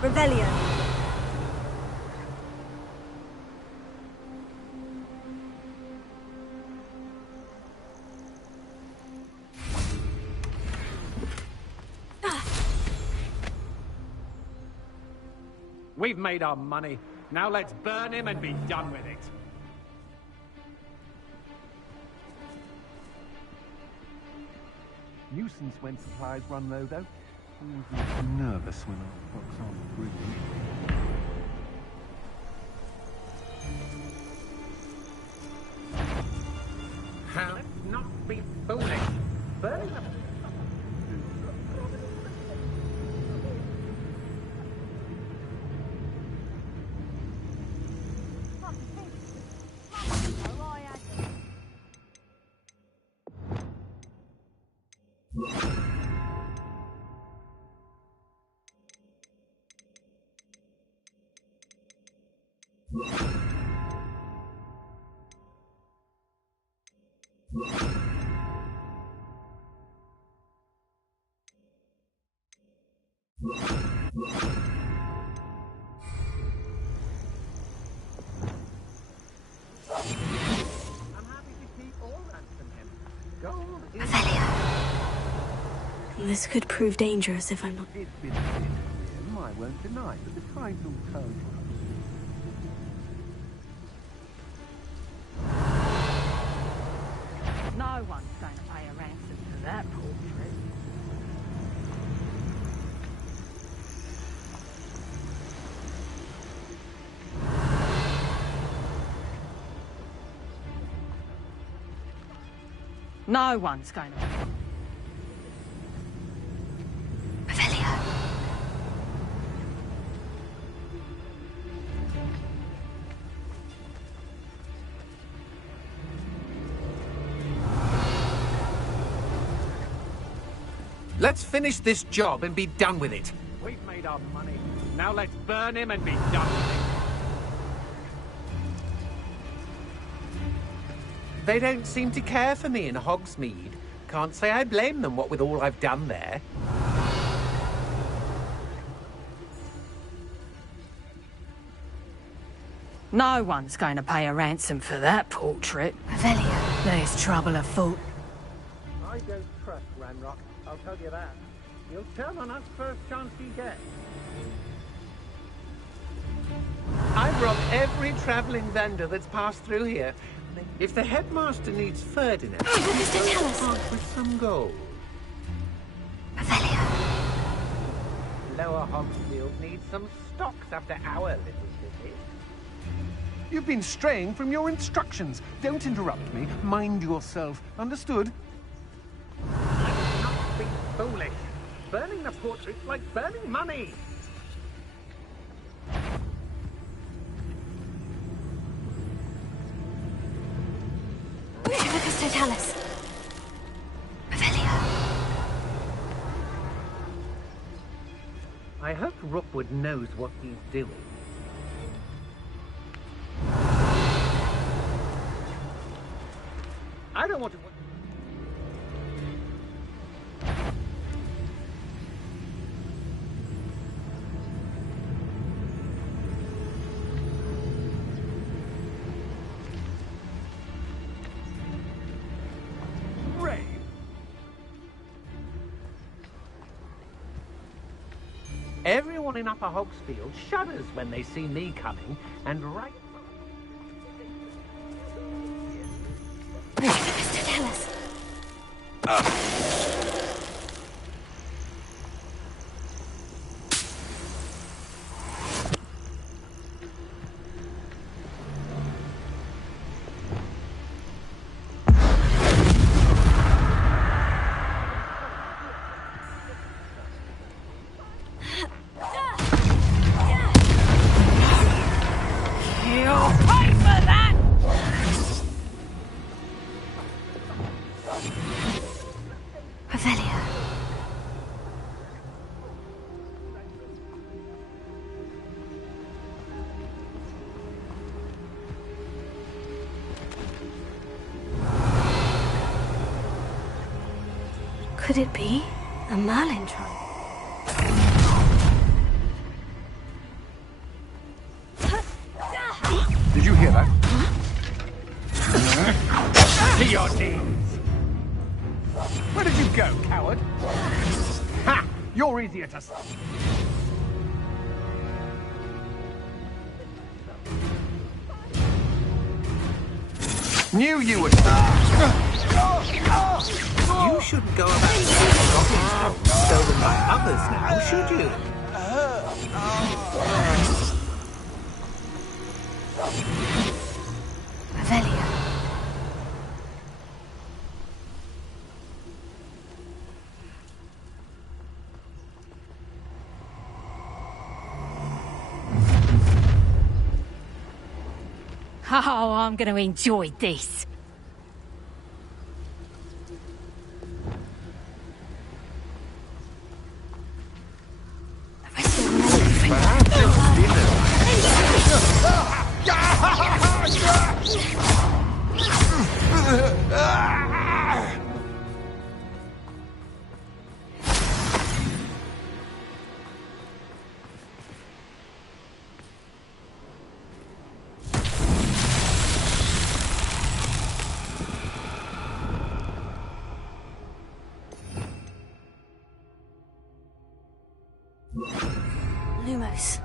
Revelio. We've made our money. Now let's burn him and be done with it. Nuisance when supplies run low, though. Always nervous when our books aren't brilliant. How? be foolish. Burning them. This could prove dangerous if I'm not... It's been a bit grim, I won't deny, but the tides will turn for us. No one's going to pay a ransom for that portrait. No one's going to... Let's finish this job and be done with it. We've made our money. Now let's burn him and be done with it. They don't seem to care for me in Hogsmeade. Can't say I blame them, what with all I've done there. No one's going to pay a ransom for that portrait. Avelia. There's trouble afoot. I don't trust Ranrock, I'll tell you that. He'll turn on us first chance he gets. I've robbed every travelling vendor that's passed through here. If the headmaster needs Ferdinand, with some gold. Lower Hogsfield needs some stocks after our little visit. You've been straying from your instructions. Don't interrupt me. Mind yourself. Understood? Let's not be foolish. Burning the portrait's like burning money. Totalis. I hope Rookwood knows what he's doing. I don't want to... Everyone in Upper Hogsfield shudders when they see me coming, and right... Tell us. Could it be a Merlin trial? Did you hear that? To your knees! Where did you go, coward? Ha! You're easier to... Knew you would... You shouldn't go about stealing goblins stolen by others now, should you? Oh, I'm going to enjoy this. Lumos.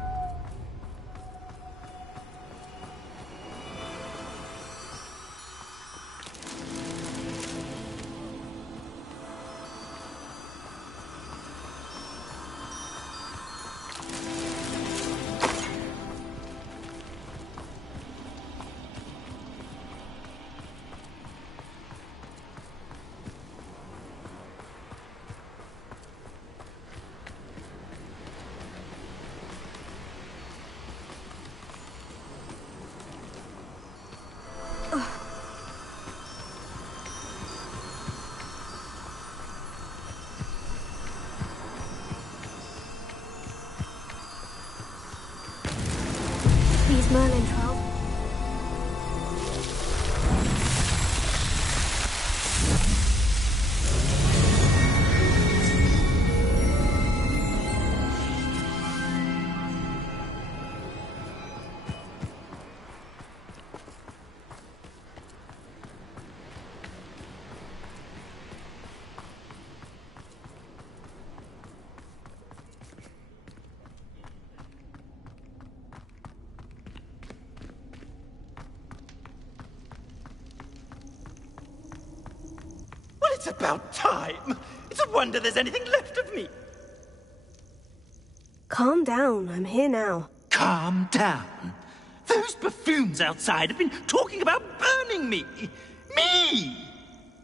These Merlin trials. Well, it's about time. It's a wonder there's anything left of me. Calm down. I'm here now. Calm down. Those buffoons outside have been talking about burning me. Me!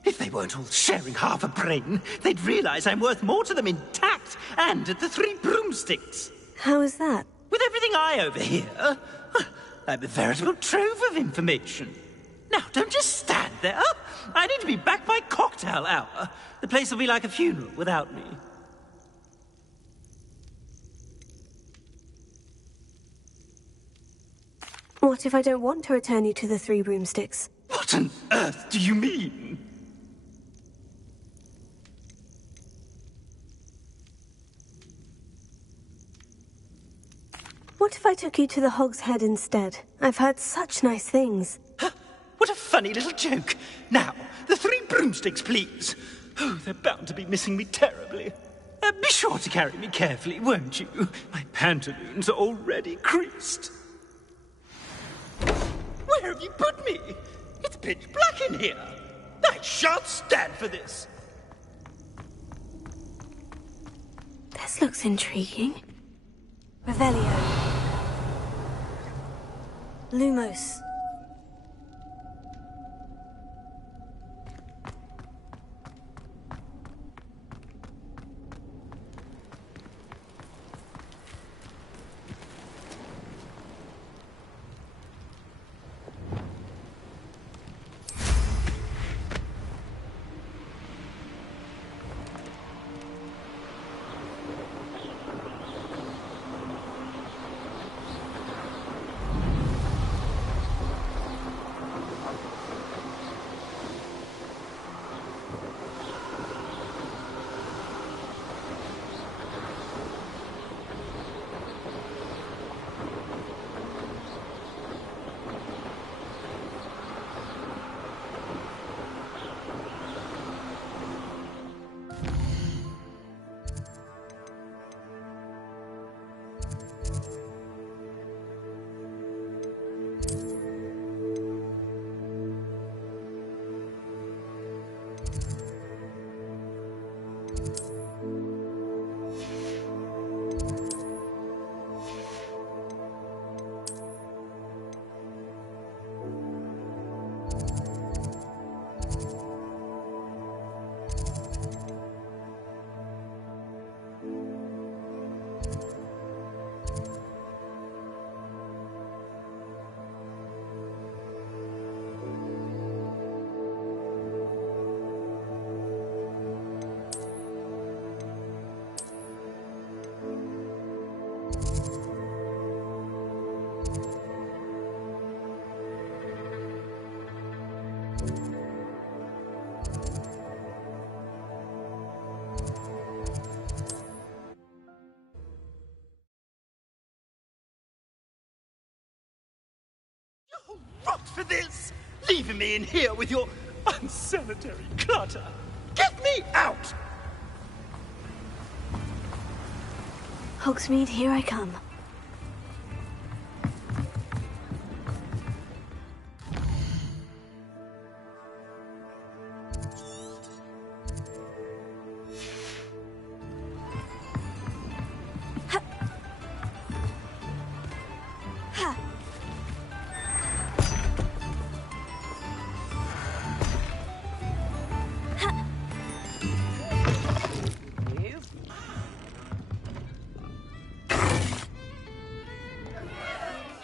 If they weren't all sharing half a brain, they'd realize I'm worth more to them intact and at the Three Broomsticks. How is that? With everything I overhear, I'm a veritable trove of information. Now, don't just stand there. I need to be back by cocktail hour. The place will be like a funeral without me. What if I don't want to return you to the Three Broomsticks? What on earth do you mean? What if I took you to the Hog's Head instead? I've heard such nice things. What a funny little joke. Now, the Three Broomsticks, please. Oh, they're bound to be missing me terribly. Be sure to carry me carefully, won't you? My pantaloons are already creased. Where have you put me? It's pitch black in here. I shan't stand for this. This looks intriguing. Revelio. Lumos. for this? Leaving me in here with your unsanitary clutter. Get me out! Hogsmeade, here I come.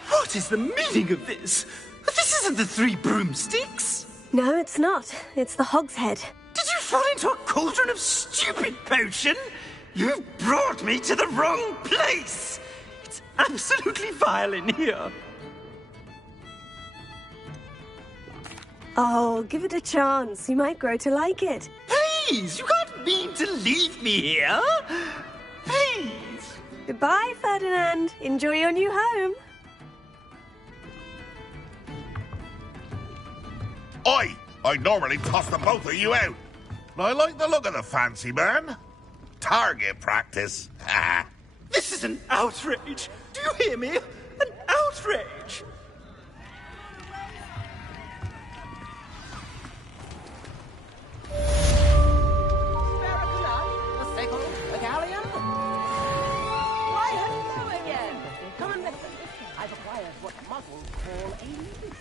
What is the meaning of this? This isn't the Three Broomsticks! No, it's not. It's the Hogshead. Did you fall into a cauldron of stupid potion? You brought me to the wrong place! It's absolutely vile in here. Oh, give it a chance. You might grow to like it. Please, you can't mean to leave me here. Please. Goodbye, Ferdinand. Enjoy your new home. I normally toss the both of you out. I like the look of the fancy man. Target practice. This is an outrage. Do you hear me? An outrage. Why, hello again. Come and listen. I've acquired what muggles call a leash.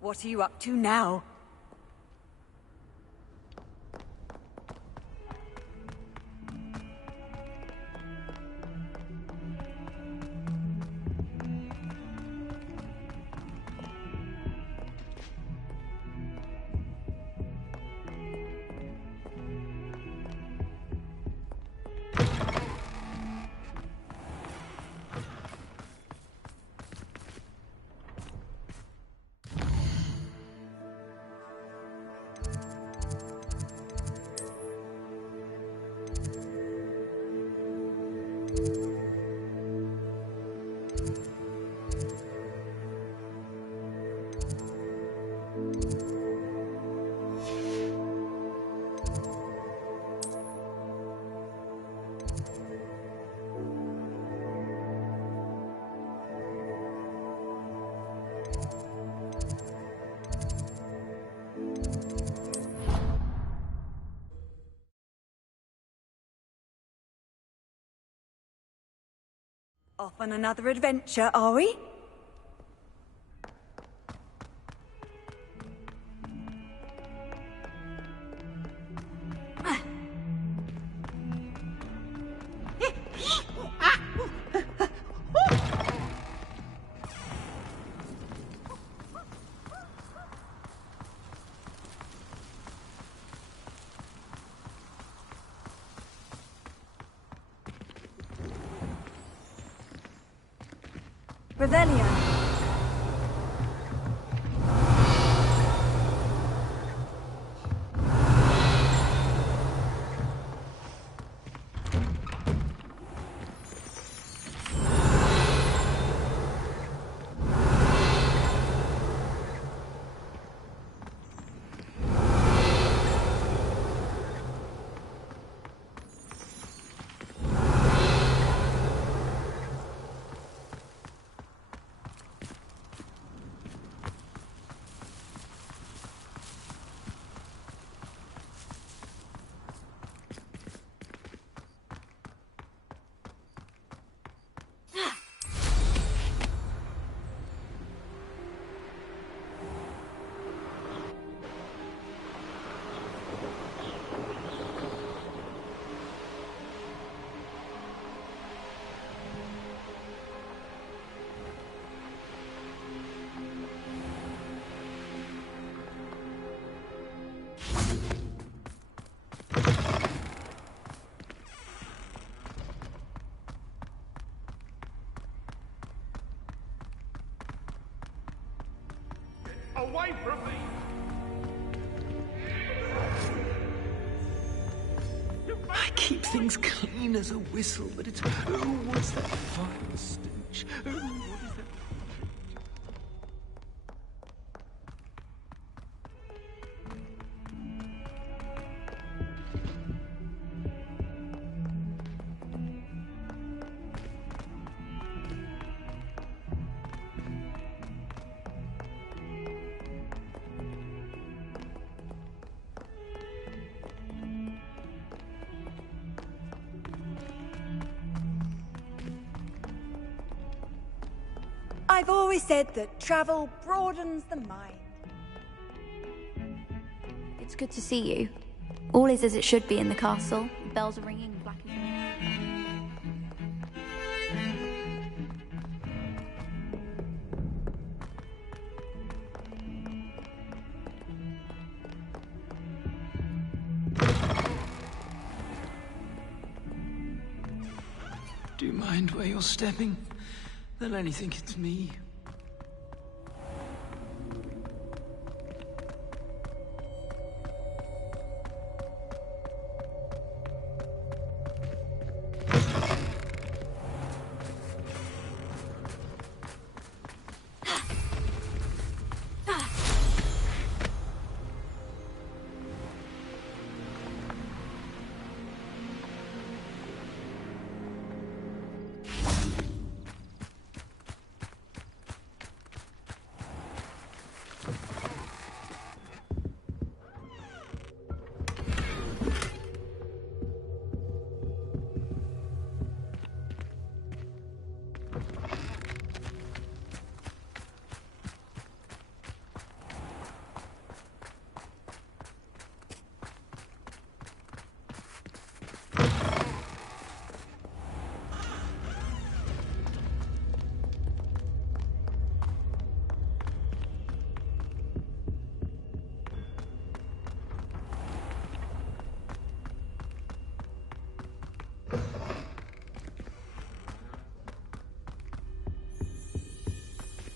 What are you up to now? Off on another adventure, are we? Revelio. Away from me! I keep things clean as a whistle, but it's... Oh, what's that fine stench? Oh, what is that? I've always said that travel broadens the mind. It's good to see you. All is as it should be in the castle. The bells are ringing, black and Do you mind where you're stepping? They'll only think it's me.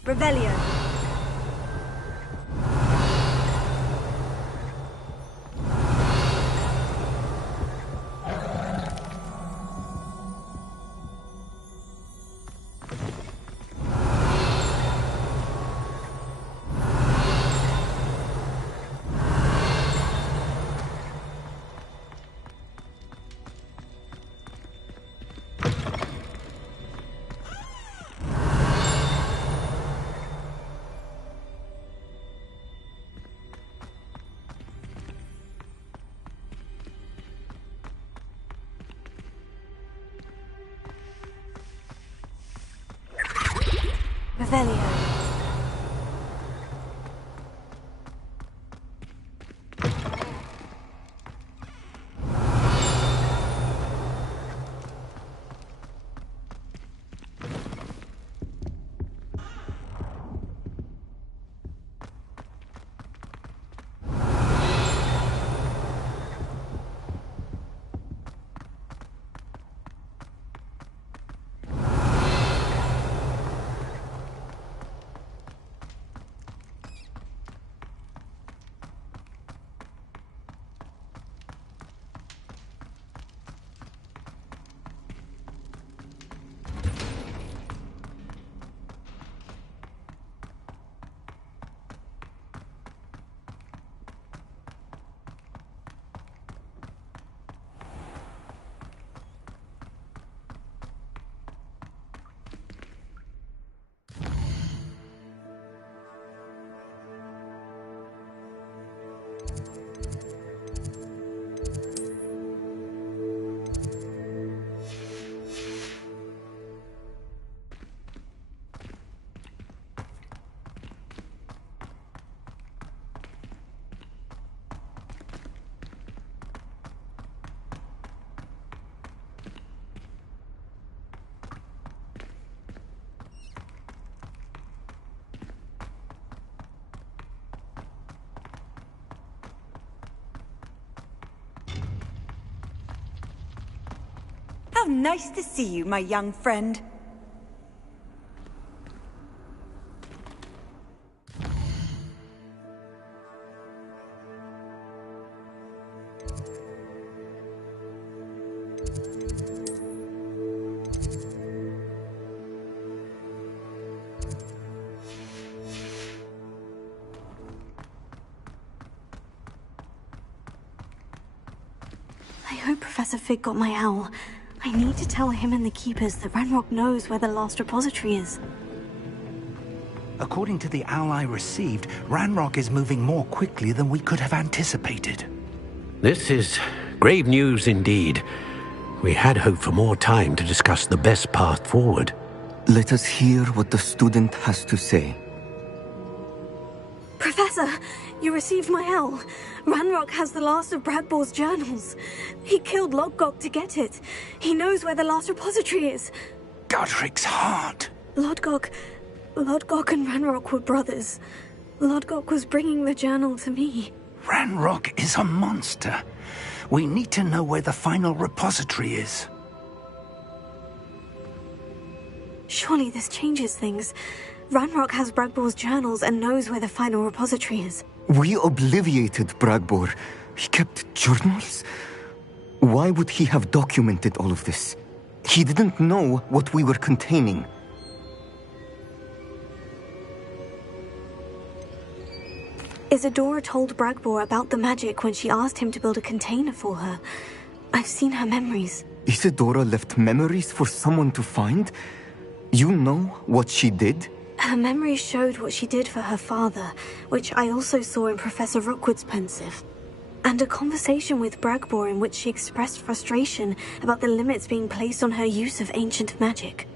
Revelio. Revelio. How nice to see you, my young friend. Professor Fig got my owl. I need to tell him and the Keepers that Ranrock knows where the last repository is. According to the owl I received, Ranrock is moving more quickly than we could have anticipated. This is grave news indeed. We had hoped for more time to discuss the best path forward. Let us hear what the student has to say. Professor, you received my owl. Ranrock has the last of Bradbor's journals. He killed Lodgok to get it. He knows where the last repository is. Godric's heart. Lodgok and Ranrock were brothers. Lodgok was bringing the journal to me. Ranrock is a monster. We need to know where the final repository is. Surely this changes things. Ranrock has Bradbor's journals and knows where the final repository is. We obliviated Bradbor. He kept journals? Why would he have documented all of this? He didn't know what we were containing. Isadora told Bradbor about the magic when she asked him to build a container for her. I've seen her memories. Isadora left memories for someone to find? You know what she did? Her memories showed what she did for her father, which I also saw in Professor Rookwood's pensive. And a conversation with Bradbor in which she expressed frustration about the limits being placed on her use of ancient magic.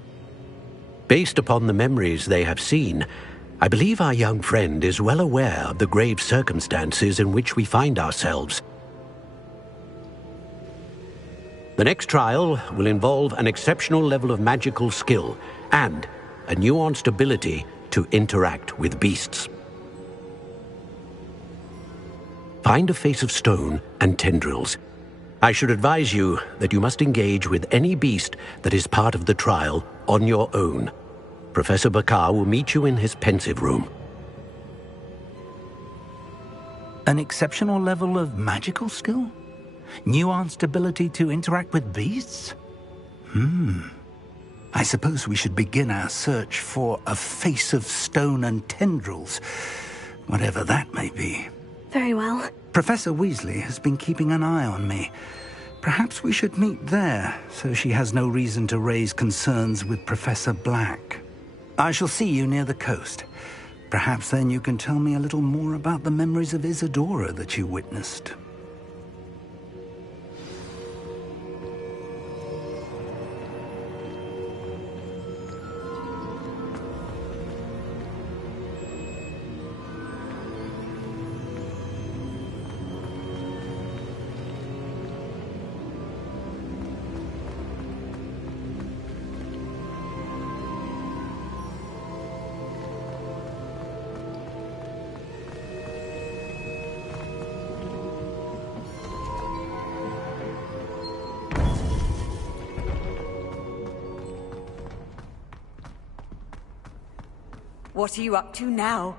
Based upon the memories they have seen, I believe our young friend is well aware of the grave circumstances in which we find ourselves. The next trial will involve an exceptional level of magical skill and a nuanced ability to interact with beasts. Find a face of stone and tendrils. I should advise you that you must engage with any beast that is part of the trial on your own. Professor Bakar will meet you in his pensive room. An exceptional level of magical skill? Nuanced ability to interact with beasts? I suppose we should begin our search for a face of stone and tendrils, whatever that may be. Very well. Professor Weasley has been keeping an eye on me. Perhaps we should meet there, so she has no reason to raise concerns with Professor Black. I shall see you near the coast. Perhaps then you can tell me a little more about the memories of Isadora that you witnessed. What are you up to now?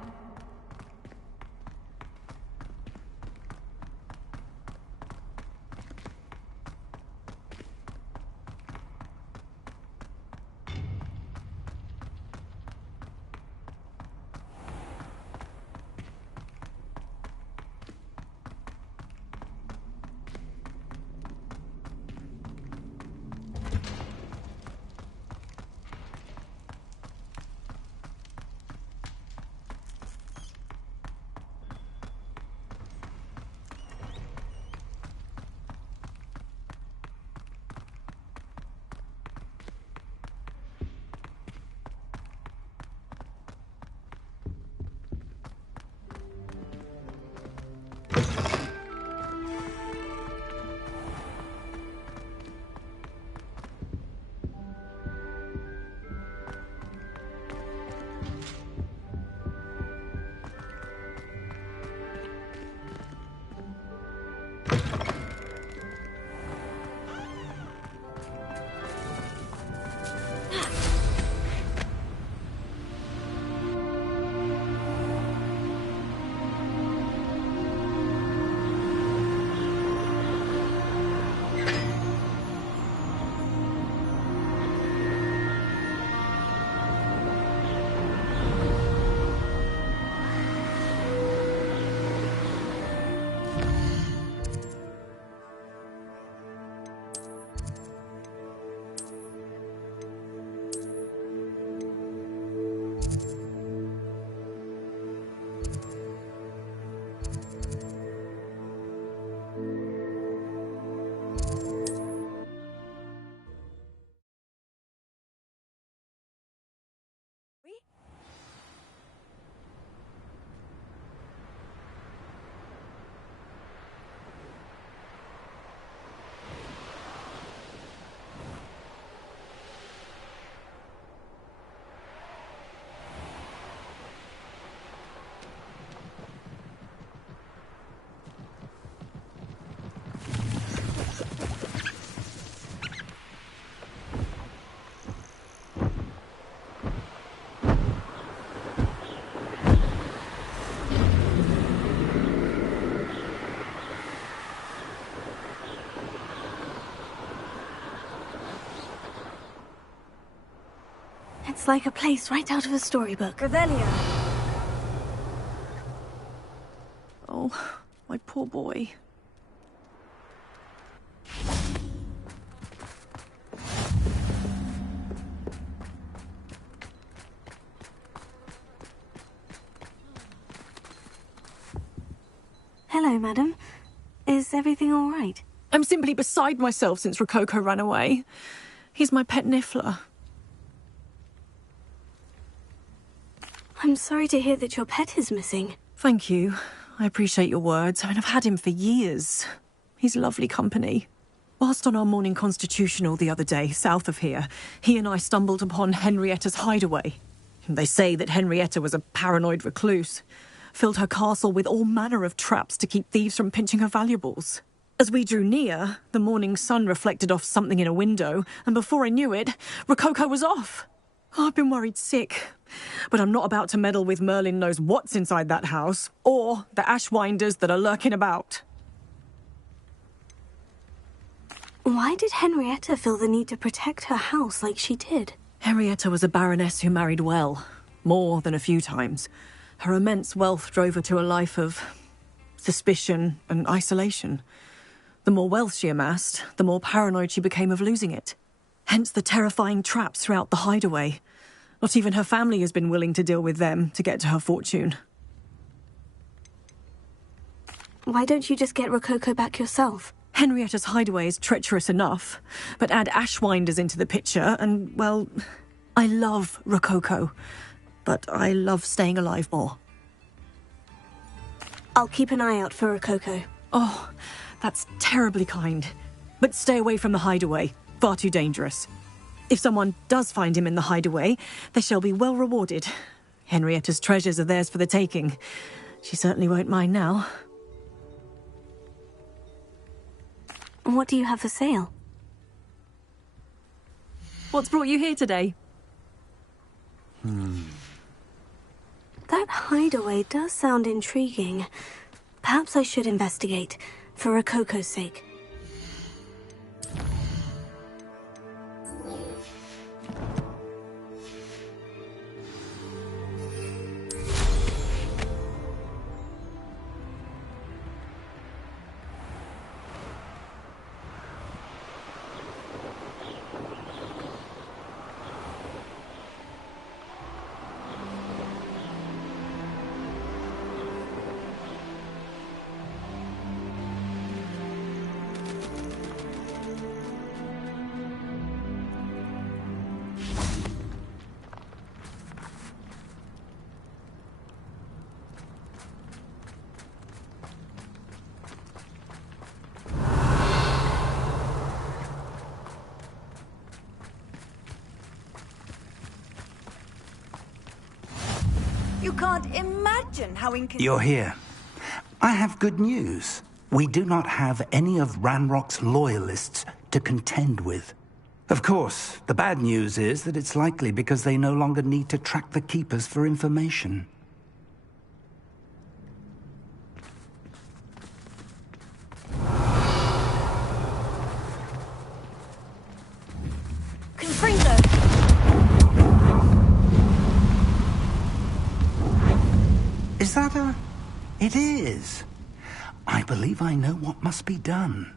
It's like a place right out of a storybook. Revelio. Oh, my poor boy. Hello, madam. Is everything all right? I'm simply beside myself since Rococo ran away. He's my pet Niffler. I'm sorry to hear that your pet is missing. Thank you. I appreciate your words. I mean, I've had him for years. He's lovely company. Whilst on our morning constitutional the other day, south of here, he and I stumbled upon Henrietta's hideaway. They say that Henrietta was a paranoid recluse, filled her castle with all manner of traps to keep thieves from pinching her valuables. As we drew near, the morning sun reflected off something in a window, and before I knew it, Rococo was off. Oh, I've been worried sick, but I'm not about to meddle with Merlin knows what's inside that house, or the ashwinders that are lurking about. Why did Henrietta feel the need to protect her house like she did? Henrietta was a baroness who married well, more than a few times. Her immense wealth drove her to a life of suspicion and isolation. The more wealth she amassed, the more paranoid she became of losing it. Hence the terrifying traps throughout the hideaway. Not even her family has been willing to deal with them to get to her fortune. Why don't you just get Rococo back yourself? Henrietta's hideaway is treacherous enough, but add ashwinders into the picture and, well, I love Rococo, but I love staying alive more. I'll keep an eye out for Rococo. Oh, that's terribly kind. But stay away from the hideaway. Far too dangerous. If someone does find him in the hideaway, they shall be well rewarded. Henrietta's treasures are theirs for the taking. She certainly won't mind now. What do you have for sale? What's brought you here today? That hideaway does sound intriguing. Perhaps I should investigate, for Rococo's sake. You can't imagine how You're here. I have good news. We do not have any of Ranrock's loyalists to contend with. Of course, the bad news is that it's likely because they no longer need to track the Keepers for information. Confringo! Is that a... It is. I believe I know what must be done.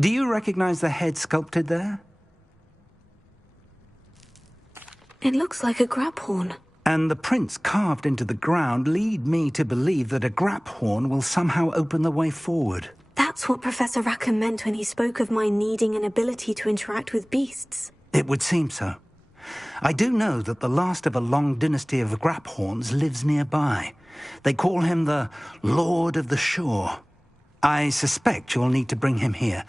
Do you recognize the head sculpted there? It looks like a grab horn. And the prints carved into the ground lead me to believe that a grap horn will somehow open the way forward. That's what Professor Rackham meant when he spoke of my needing an ability to interact with beasts. It would seem so. I do know that the last of a long dynasty of Graphorns lives nearby. They call him the Lord of the Shore. I suspect you'll need to bring him here.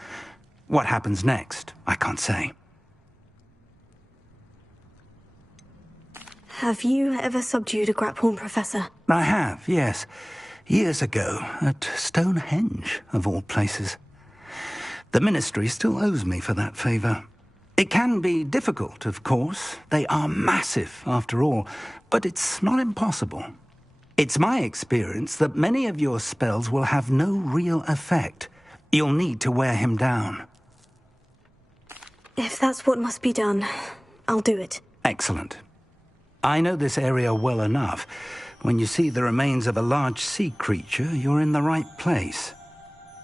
What happens next, I can't say. Have you ever subdued a Graphorn, Professor? I have, yes. Years ago, at Stonehenge, of all places. The Ministry still owes me for that favor. It can be difficult, of course. They are massive, after all, but it's not impossible. It's my experience that many of your spells will have no real effect. You'll need to wear him down. If that's what must be done, I'll do it. Excellent. I know this area well enough. When you see the remains of a large sea creature, you're in the right place.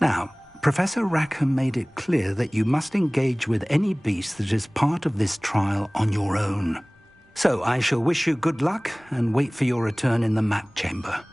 Now, Professor Rackham made it clear that you must engage with any beast that is part of this trial on your own. So I shall wish you good luck and wait for your return in the map chamber.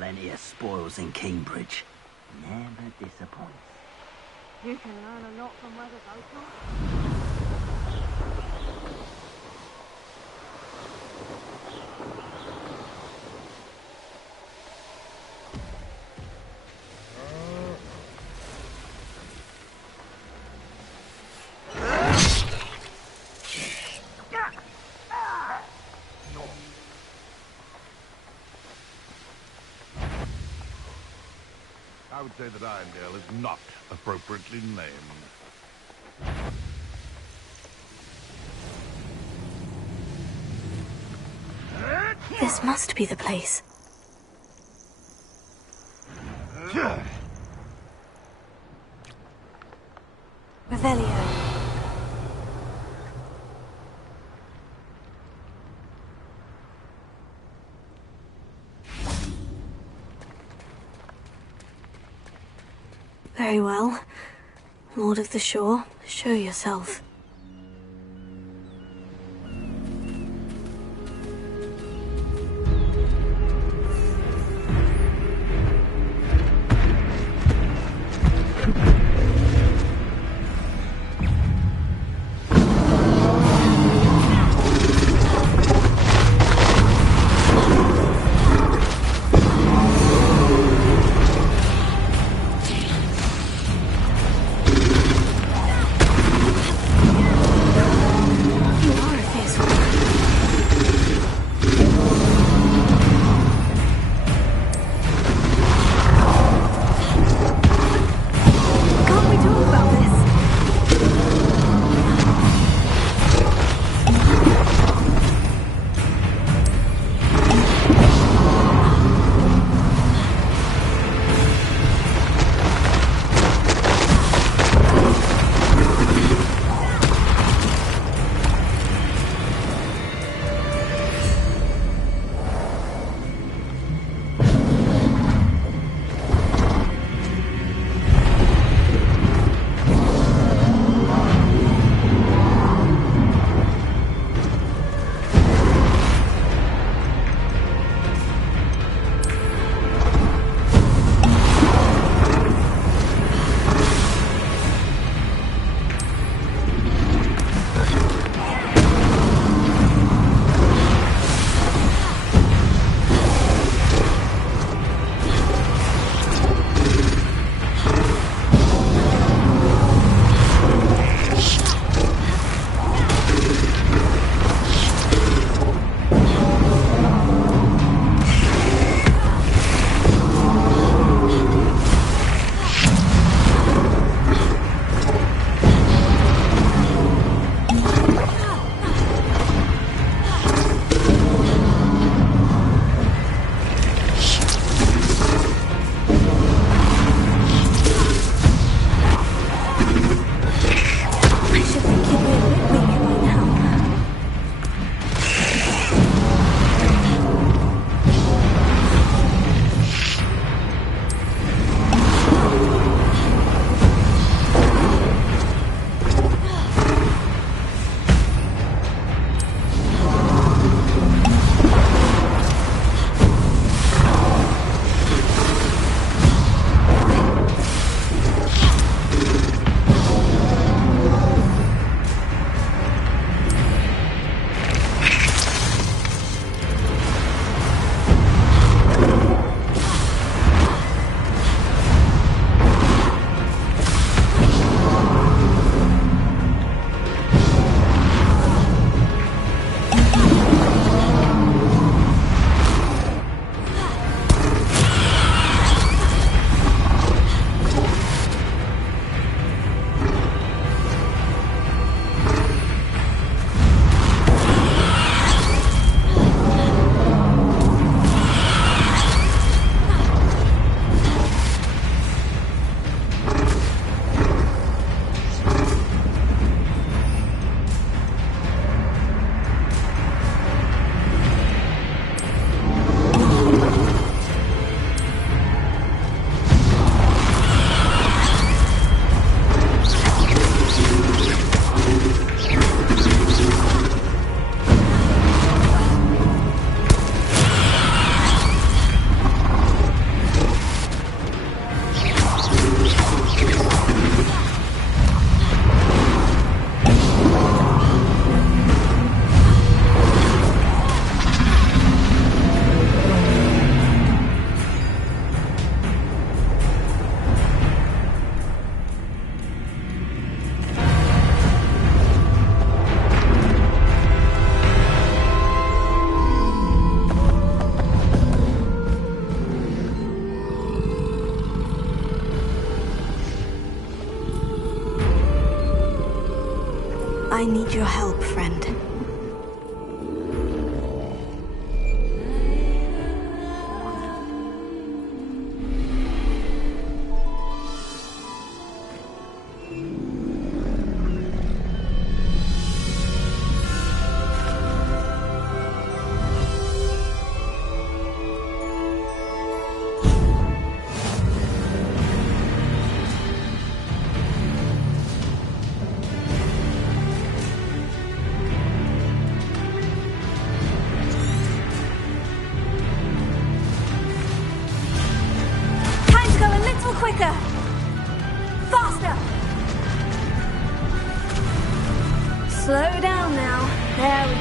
Plenty of spoils in Cambridge. Never disappoints. You can learn a lot from where the boat I would say that Irondale is not appropriately named. This must be the place. Revelio. Very well. Lord of the Shore, show yourself. I need your help, friend. Quicker! Faster! Slow down now. There we go.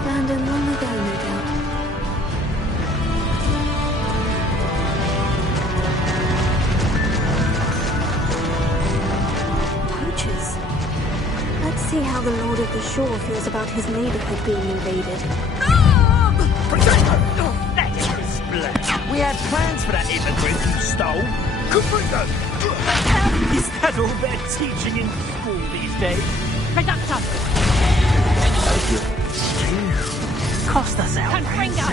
Abandoned long ago, no doubt. Let's see how the Lord of the Shore feels about his neighborhood being invaded. That is a splash. We had plans for that immigrant you stole. Confringo! Is that all they're teaching in school these days? Reduction! Cost us our Confringo!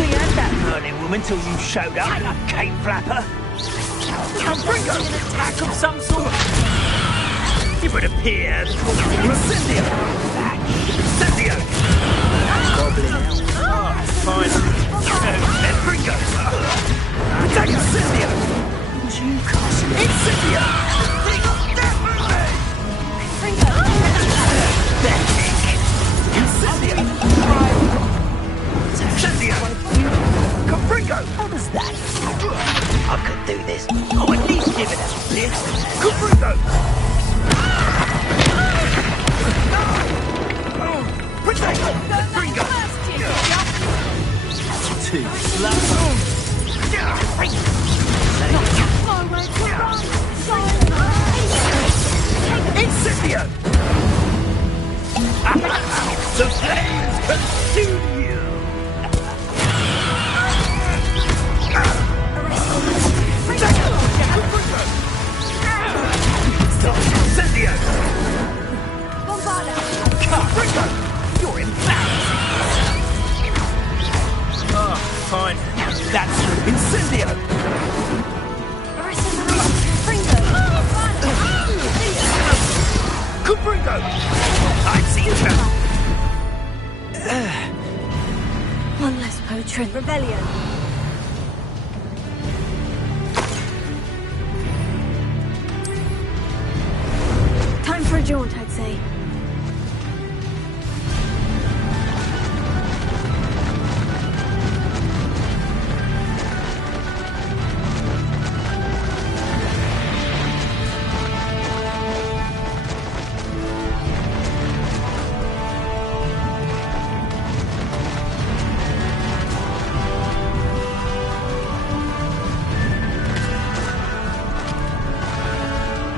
We had that burning woman till you showed up, cape flapper. Confringo! An attack of some sort? It would appear Incendio! Incendio! Goblin out. Oh, fine. Confringo! Attack Incendio! It was you, Carson. Incendio! Incendio! Incendio! Confringo! How does that? I could do this. Oh, at least give it a bit. Confringo! Too slow. Incendio! The flames consume you! Incendio! Confringo! You're embarrassing! Oh, fine. That's Incendio! Confringo! I see you now! One less poacher. Rebellion. Time for a jaunt, I'd say.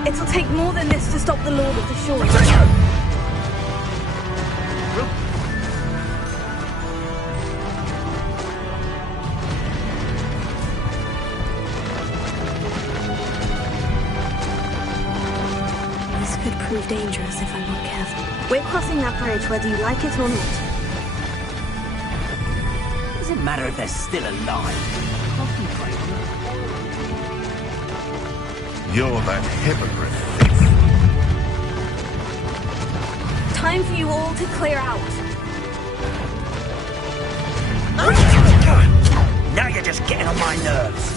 It'll take more than this to stop the Lord of the Shore. This could prove dangerous if I'm not careful. We're crossing that bridge whether you like it or not. Doesn't matter if they're still alive. You're that hypocrite. Time for you all to clear out. Now you're just getting on my nerves.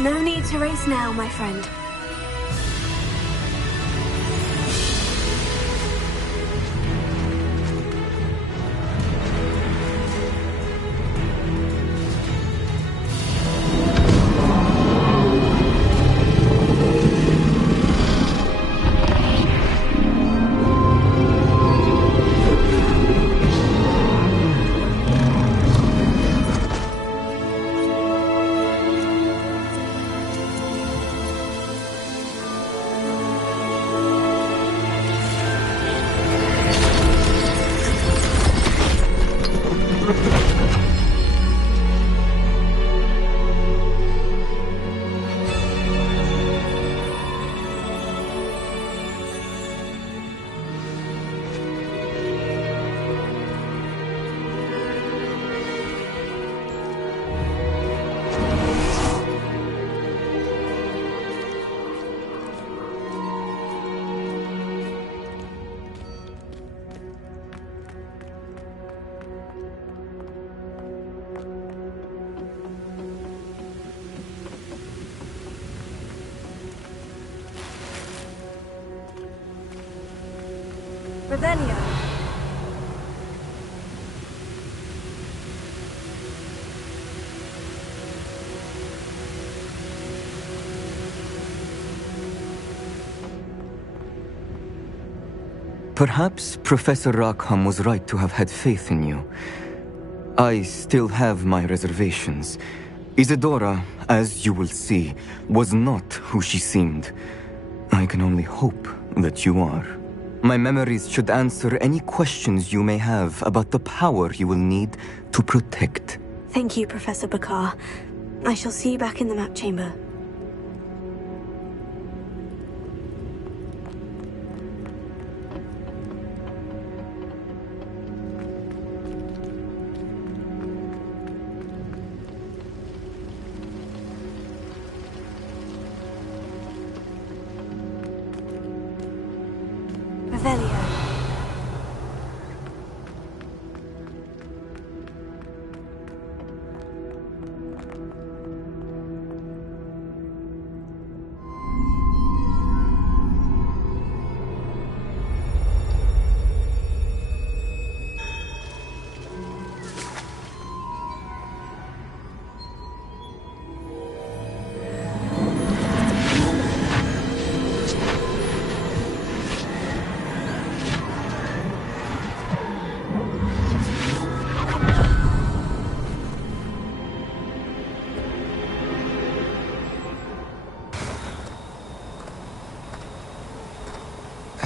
No need to race now, my friend. Revelio. Perhaps Professor Rackham was right to have had faith in you. I still have my reservations. Isadora, as you will see, was not who she seemed. I can only hope that you are. My memories should answer any questions you may have about the power you will need to protect. Thank you, Professor Bakar. I shall see you back in the map chamber. Revelio.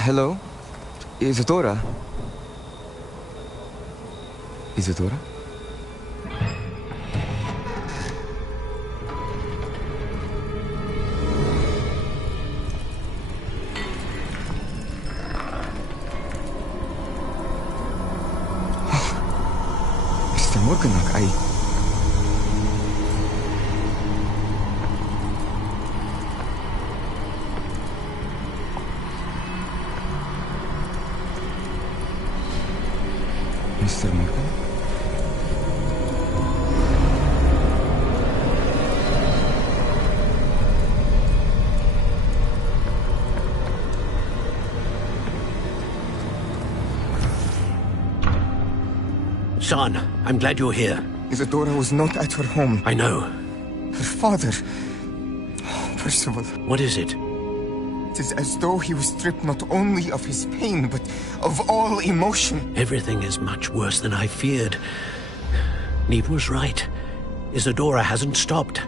Hello? Isadora? Isadora? Mr. Morganach, Mr. Morgan? Son, I'm glad you're here. Isadora was not at her home. I know. Her father... Percival. What is it? It is as though he was stripped not only of his pain, but of all emotion. Everything is much worse than I feared. Neve was right. Isadora hasn't stopped.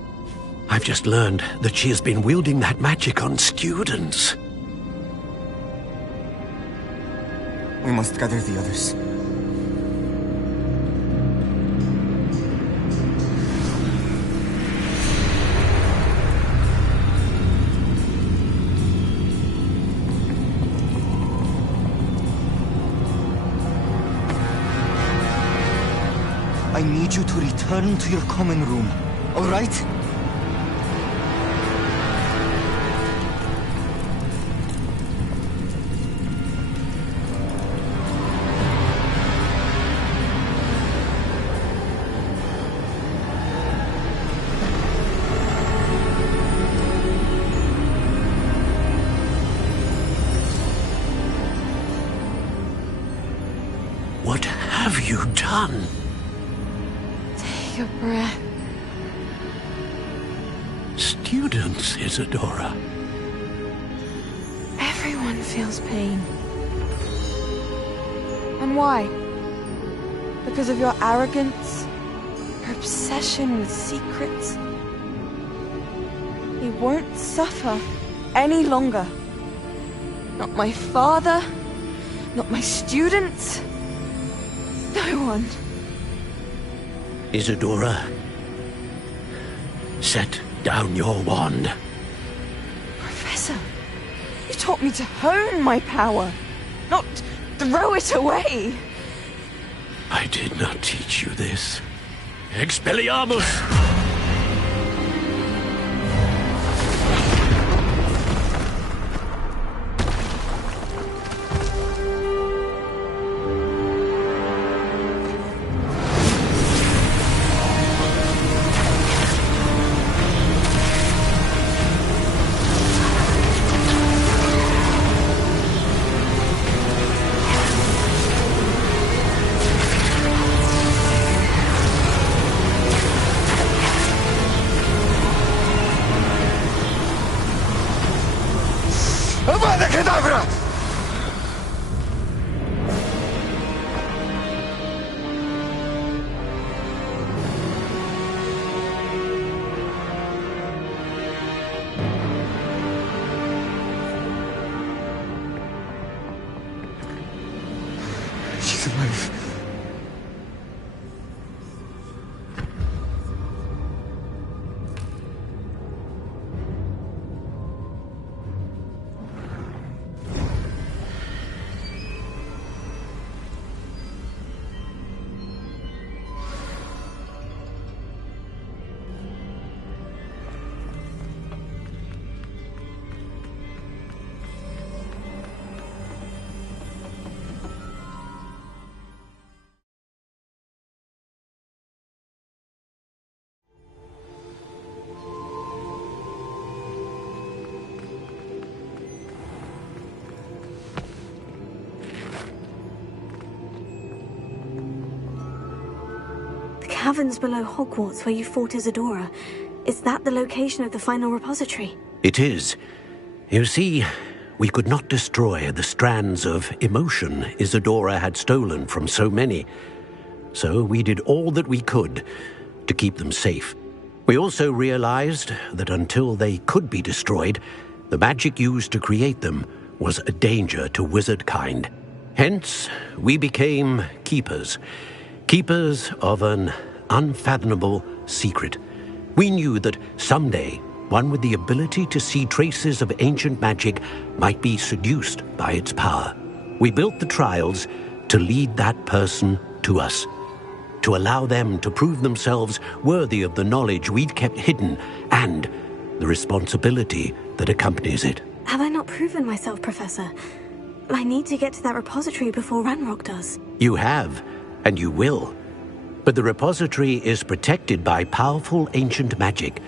I've just learned that she has been wielding that magic on students. We must gather the others. I need you to return to your common room, all right? What have you done? Take a breath. Students, Isadora. Everyone feels pain. And why? Because of your arrogance? Your obsession with secrets? He won't suffer any longer. Not my father, not my students, no one. Isadora, set down your wand. Professor, you taught me to hone my power, not throw it away. I did not teach you this. Expelliarmus! Abracadabra! She's alive. Caverns below Hogwarts where you fought Isadora. Is that the location of the final repository? It is. You see, we could not destroy the strands of emotion Isadora had stolen from so many. So we did all that we could to keep them safe. We also realized that until they could be destroyed, the magic used to create them was a danger to wizard kind. Hence, we became keepers. Keepers of an unfathomable secret. We knew that someday, one with the ability to see traces of ancient magic might be seduced by its power. We built the trials to lead that person to us, to allow them to prove themselves worthy of the knowledge we'd kept hidden and the responsibility that accompanies it. Have I not proven myself, Professor? I need to get to that repository before Ranrock does. You have, and you will. But the repository is protected by powerful ancient magic.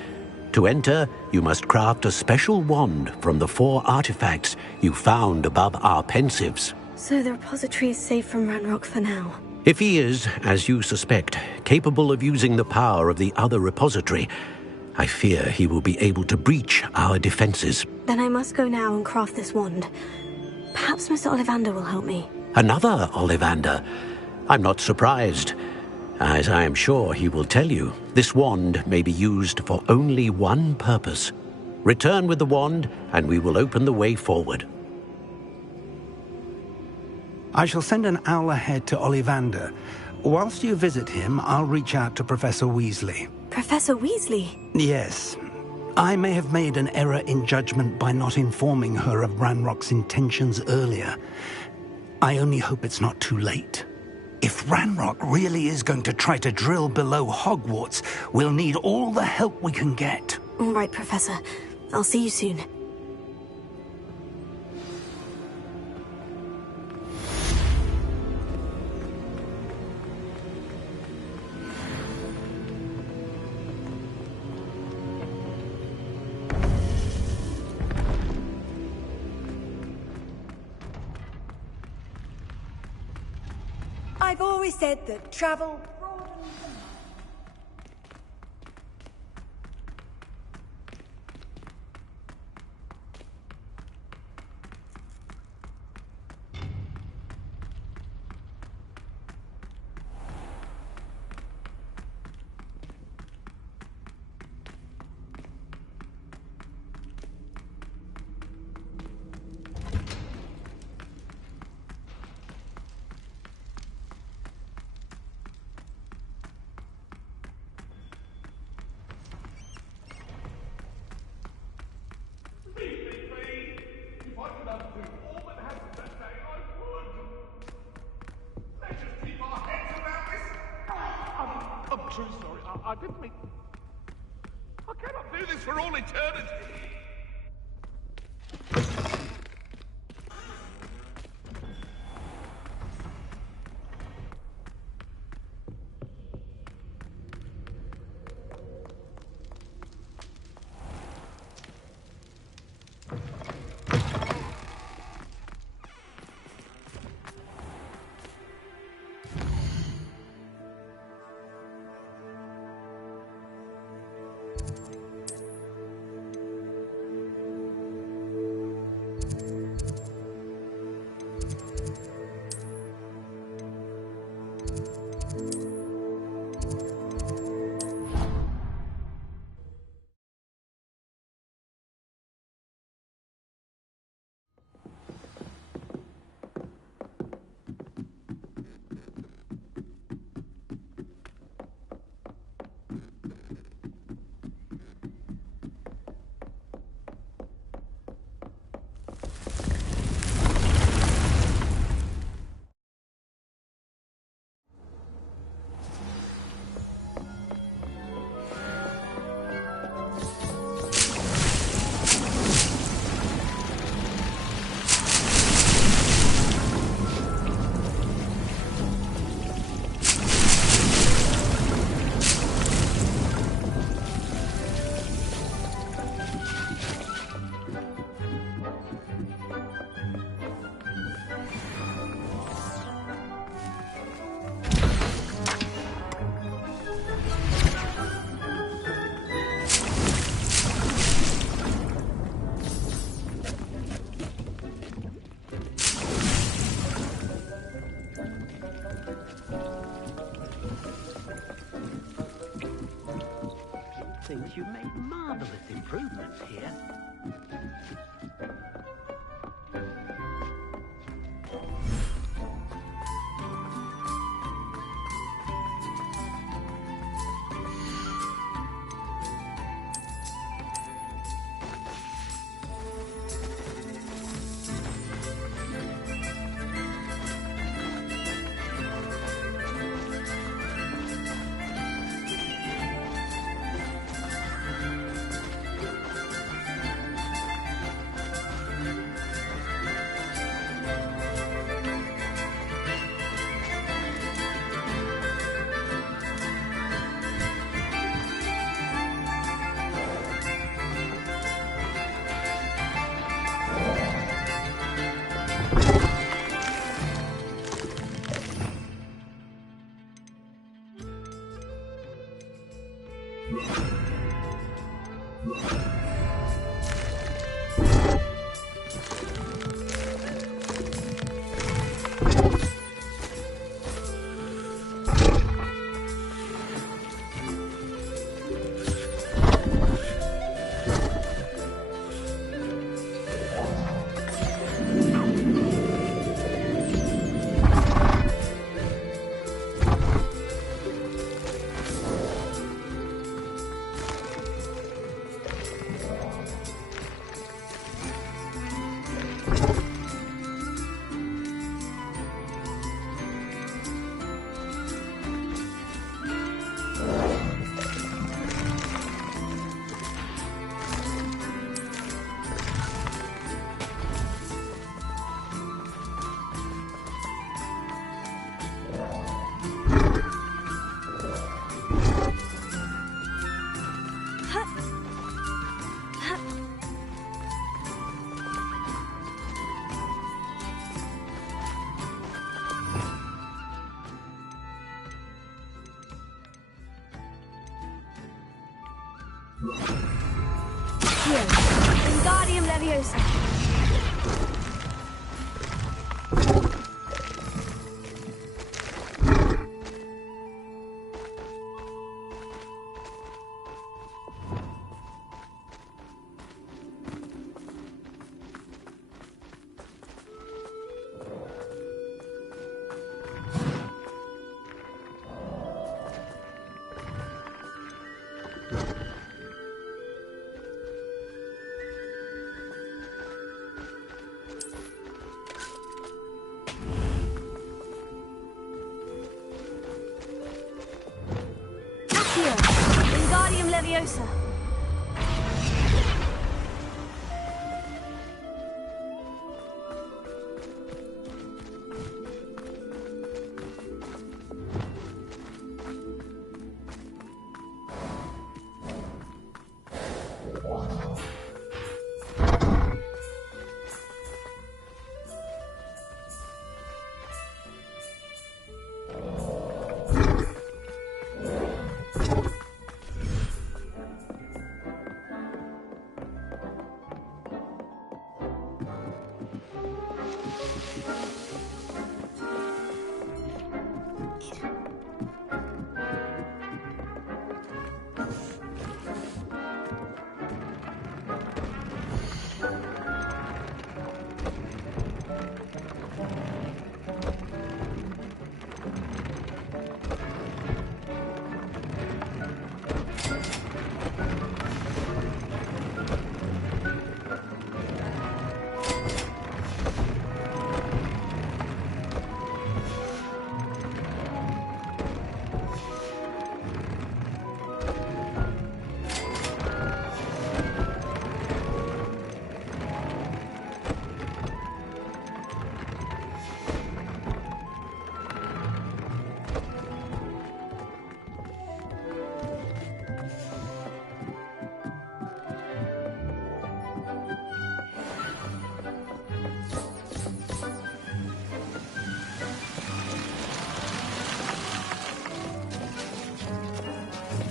To enter, you must craft a special wand from the 4 artifacts you found above our pensives. So the repository is safe from Ranrock for now. If he is, as you suspect, capable of using the power of the other repository, I fear he will be able to breach our defenses. Then I must go now and craft this wand. Perhaps Mr. Ollivander will help me. Another Ollivander? I'm not surprised. As I am sure he will tell you, this wand may be used for only one purpose. Return with the wand, and we will open the way forward. I shall send an owl ahead to Ollivander. Whilst you visit him, I'll reach out to Professor Weasley. Professor Weasley? Yes. I may have made an error in judgment by not informing her of Ranrock's intentions earlier. I only hope it's not too late. If Ranrock really is going to try to drill below Hogwarts, we'll need all the help we can get. All right, Professor. I'll see you soon. I've always said that travel... I'm truly sorry. I didn't mean... I cannot do this for all eternity. thinks you've made marvelous improvements here. Here, Wingardium Leviosa. Here, Wingardium Leviosa.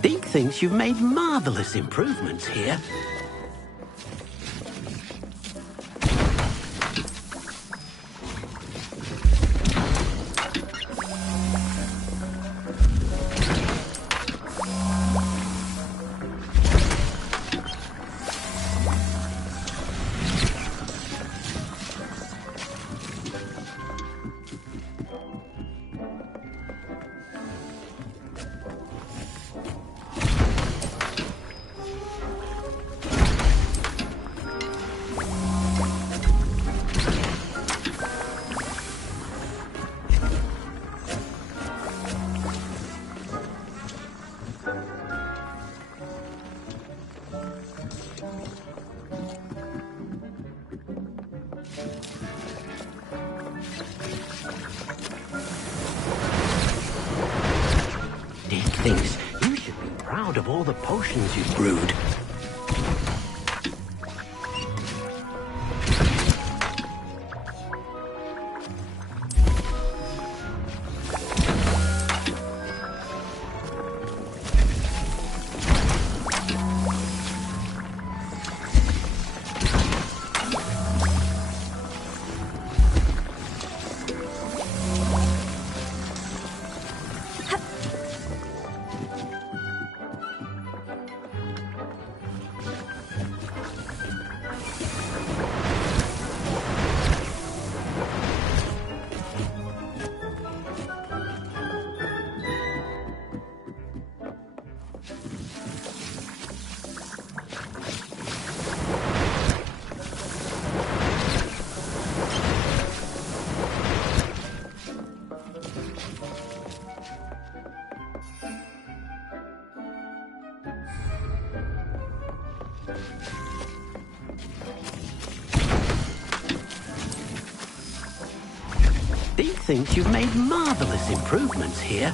Deke thinks you've made marvelous improvements here. proud of all the potions you've brewed. Deke thinks you've made marvelous improvements here.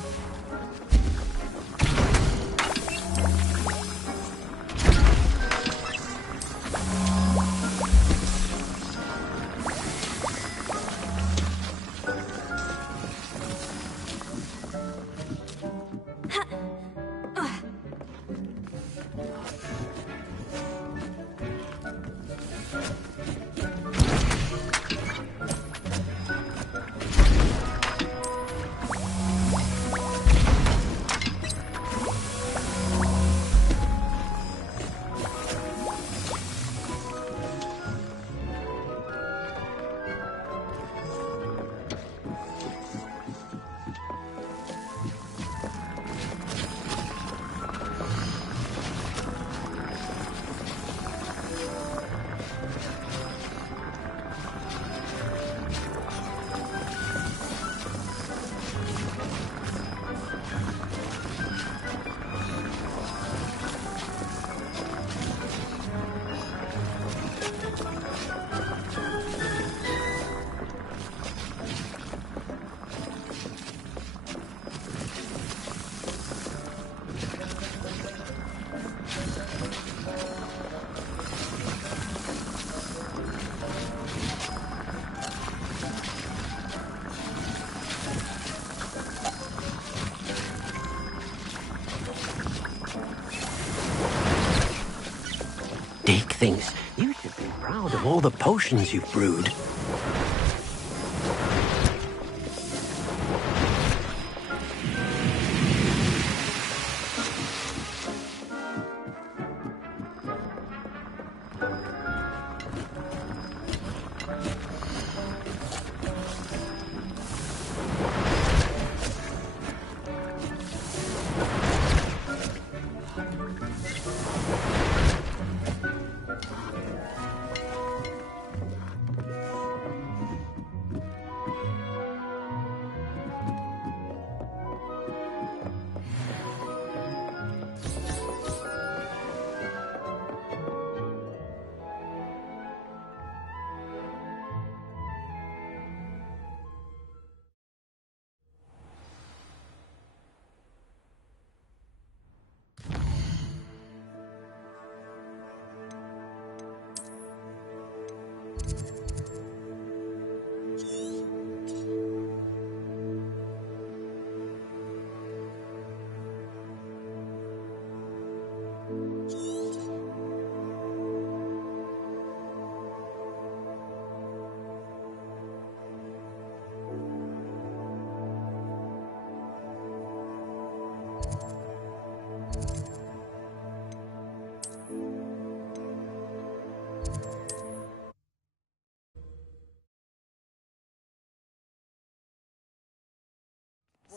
Deke thinks you should be proud of all the potions you've brewed.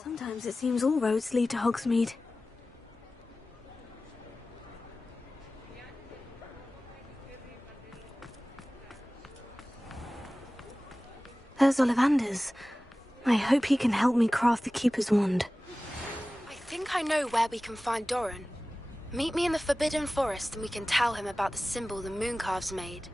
Sometimes it seems all roads lead to Hogsmeade. There's Ollivanders. I hope he can help me craft the Keeper's Wand. I think I know where we can find Doran. Meet me in the Forbidden Forest and we can tell him about the symbol the Mooncalves made.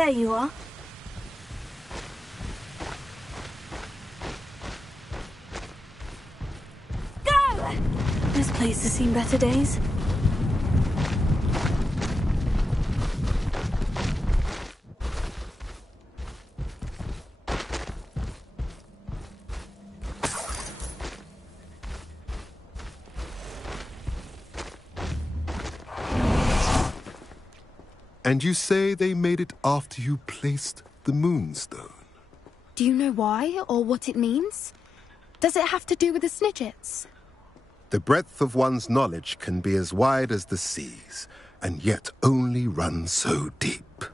There you are. Go! This place has seen better days. And you say they made it after you placed the Moonstone? Do you know why, or what it means? Does it have to do with the Snidgets? The breadth of one's knowledge can be as wide as the seas, and yet only run so deep.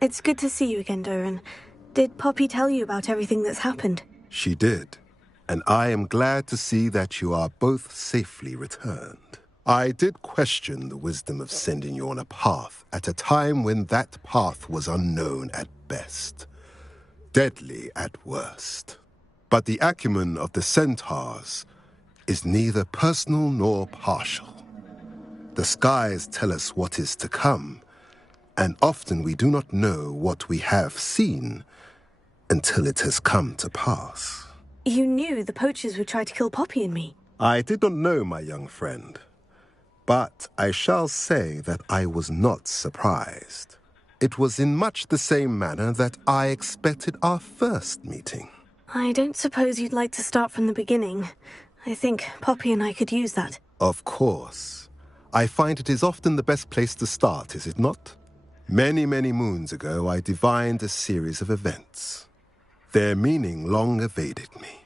It's good to see you again, Doran. Did Poppy tell you about everything that's happened? She did, and I am glad to see that you are both safely returned. I did question the wisdom of sending you on a path at a time when that path was unknown at best, deadly at worst. But the acumen of the centaurs is neither personal nor partial. The skies tell us what is to come, and often we do not know what we have seen until it has come to pass. You knew the poachers would try to kill Poppy and me. I did not know, my young friend. But I shall say that I was not surprised. It was in much the same manner that I expected our first meeting. I don't suppose you'd like to start from the beginning. I think Poppy and I could use that. Of course. I find it is often the best place to start, is it not? Many, many moons ago, I divined a series of events. Their meaning long evaded me,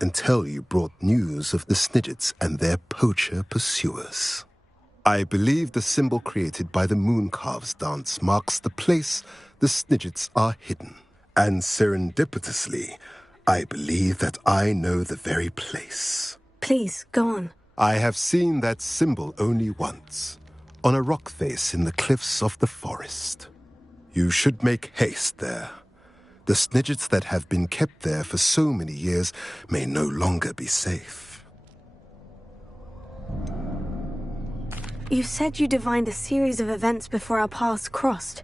until you brought news of the Snidgets and their poacher pursuers. I believe the symbol created by the Mooncalves dance marks the place the Snidgets are hidden. And serendipitously, I believe that I know the very place. Please, go on. I have seen that symbol only once, on a rock face in the cliffs of the forest. You should make haste there. The Snidgets that have been kept there for so many years may no longer be safe. You said you divined a series of events before our paths crossed.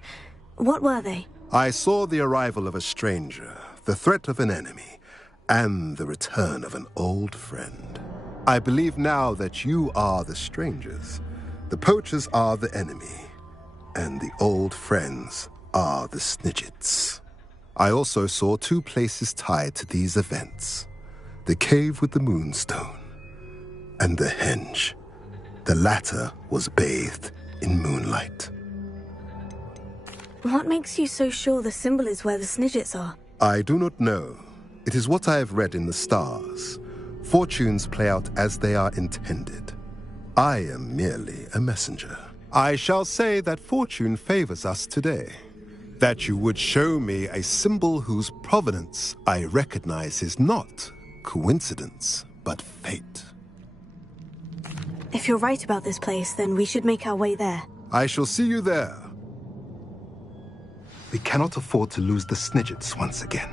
What were they? I saw the arrival of a stranger, the threat of an enemy, and the return of an old friend. I believe now that you are the strangers, the poachers are the enemy, and the old friends are the Snidgets. I also saw two places tied to these events: the cave with the Moonstone and the henge. The latter was bathed in moonlight. What makes you so sure the symbol is where the Snidgets are? I do not know. It is what I have read in the stars. Fortunes play out as they are intended. I am merely a messenger. I shall say that fortune favors us today. That you would show me a symbol whose provenance I recognize is not coincidence, but fate. If you're right about this place, then we should make our way there. I shall see you there. We cannot afford to lose the Snidgets once again.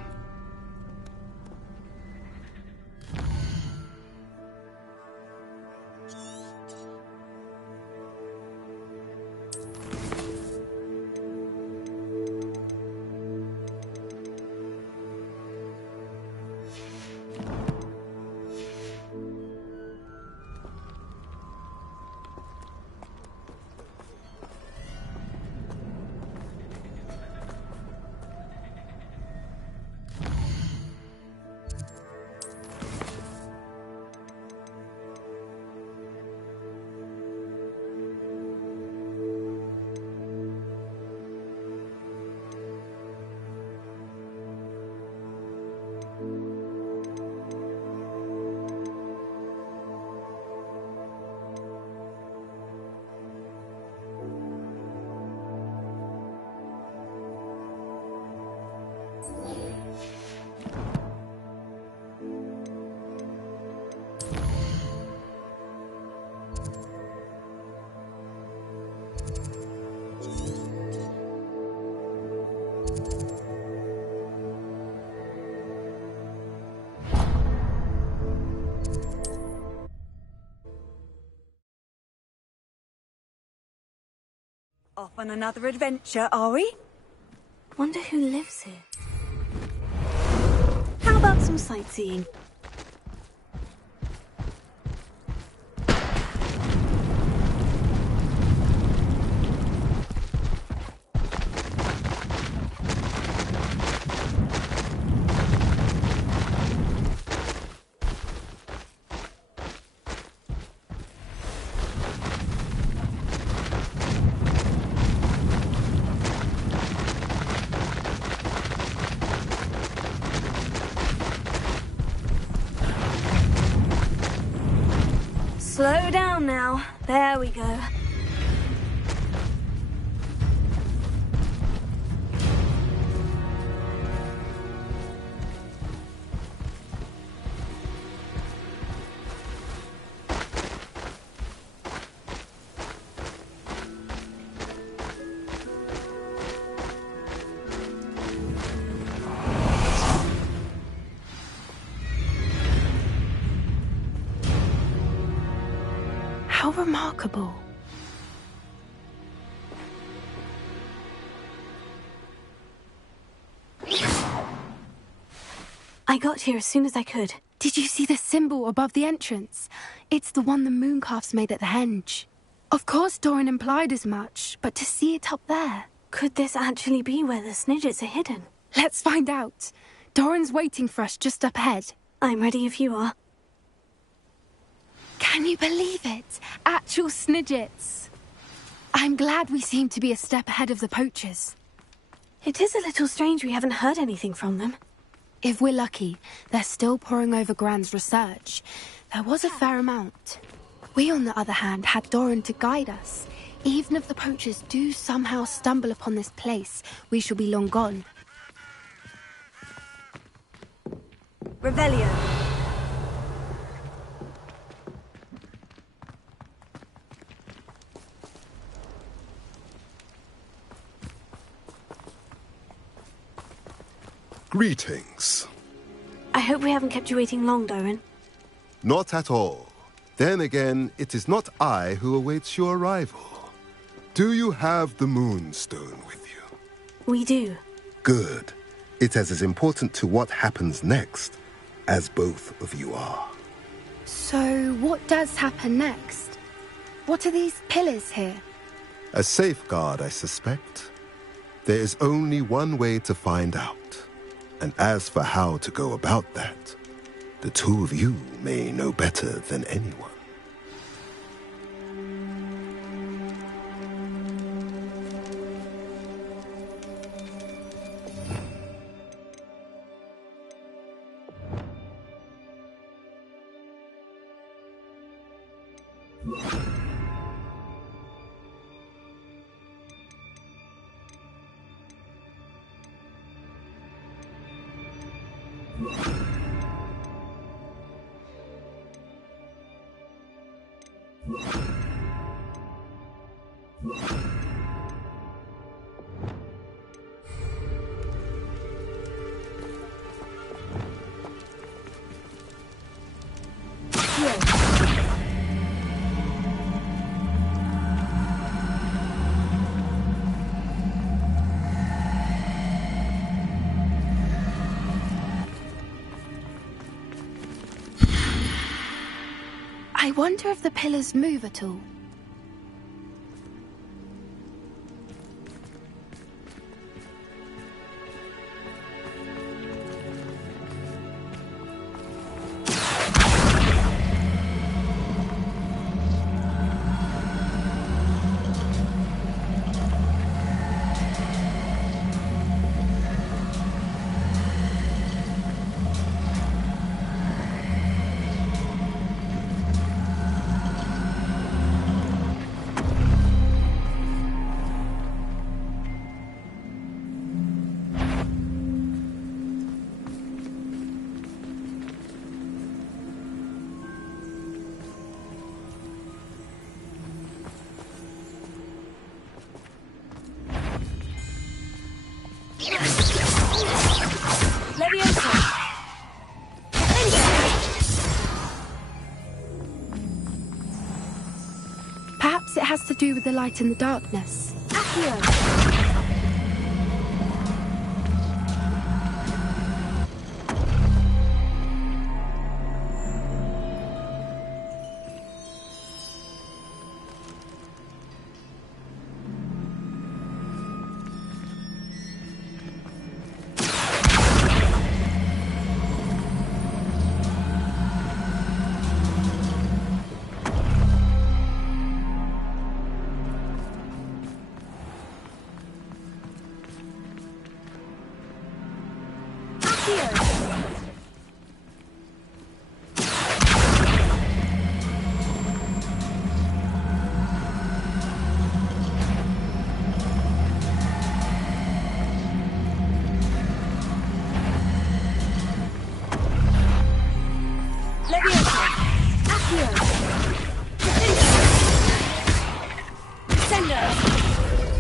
Off on another adventure, are we? Wonder who lives here. How about some sightseeing? Slow down now. There we go. How remarkable. I got here as soon as I could. Did you see the symbol above the entrance? It's the one the mooncalfs made at the henge. Of course Doran implied as much, but to see it up there... Could this actually be where the Snidgets are hidden? Let's find out. Doran's waiting for us just up ahead. I'm ready if you are. Can you believe it? Actual Snidgets. I'm glad we seem to be a step ahead of the poachers. It is a little strange we haven't heard anything from them. If we're lucky, they're still poring over Gran's research. There was a fair amount. We, on the other hand, had Doran to guide us. Even if the poachers do somehow stumble upon this place, we shall be long gone. Revelio. Greetings. I hope we haven't kept you waiting long, Doran. Not at all. Then again, it is not I who awaits your arrival. Do you have the Moonstone with you? We do. Good. It is as important to what happens next as both of you are. So, what does happen next? What are these pillars here? A safeguard, I suspect. There is only one way to find out. And as for how to go about that, the two of you may know better than anyone. I wonder if the pillars move at all. Perhaps it has to do with the light in the darkness.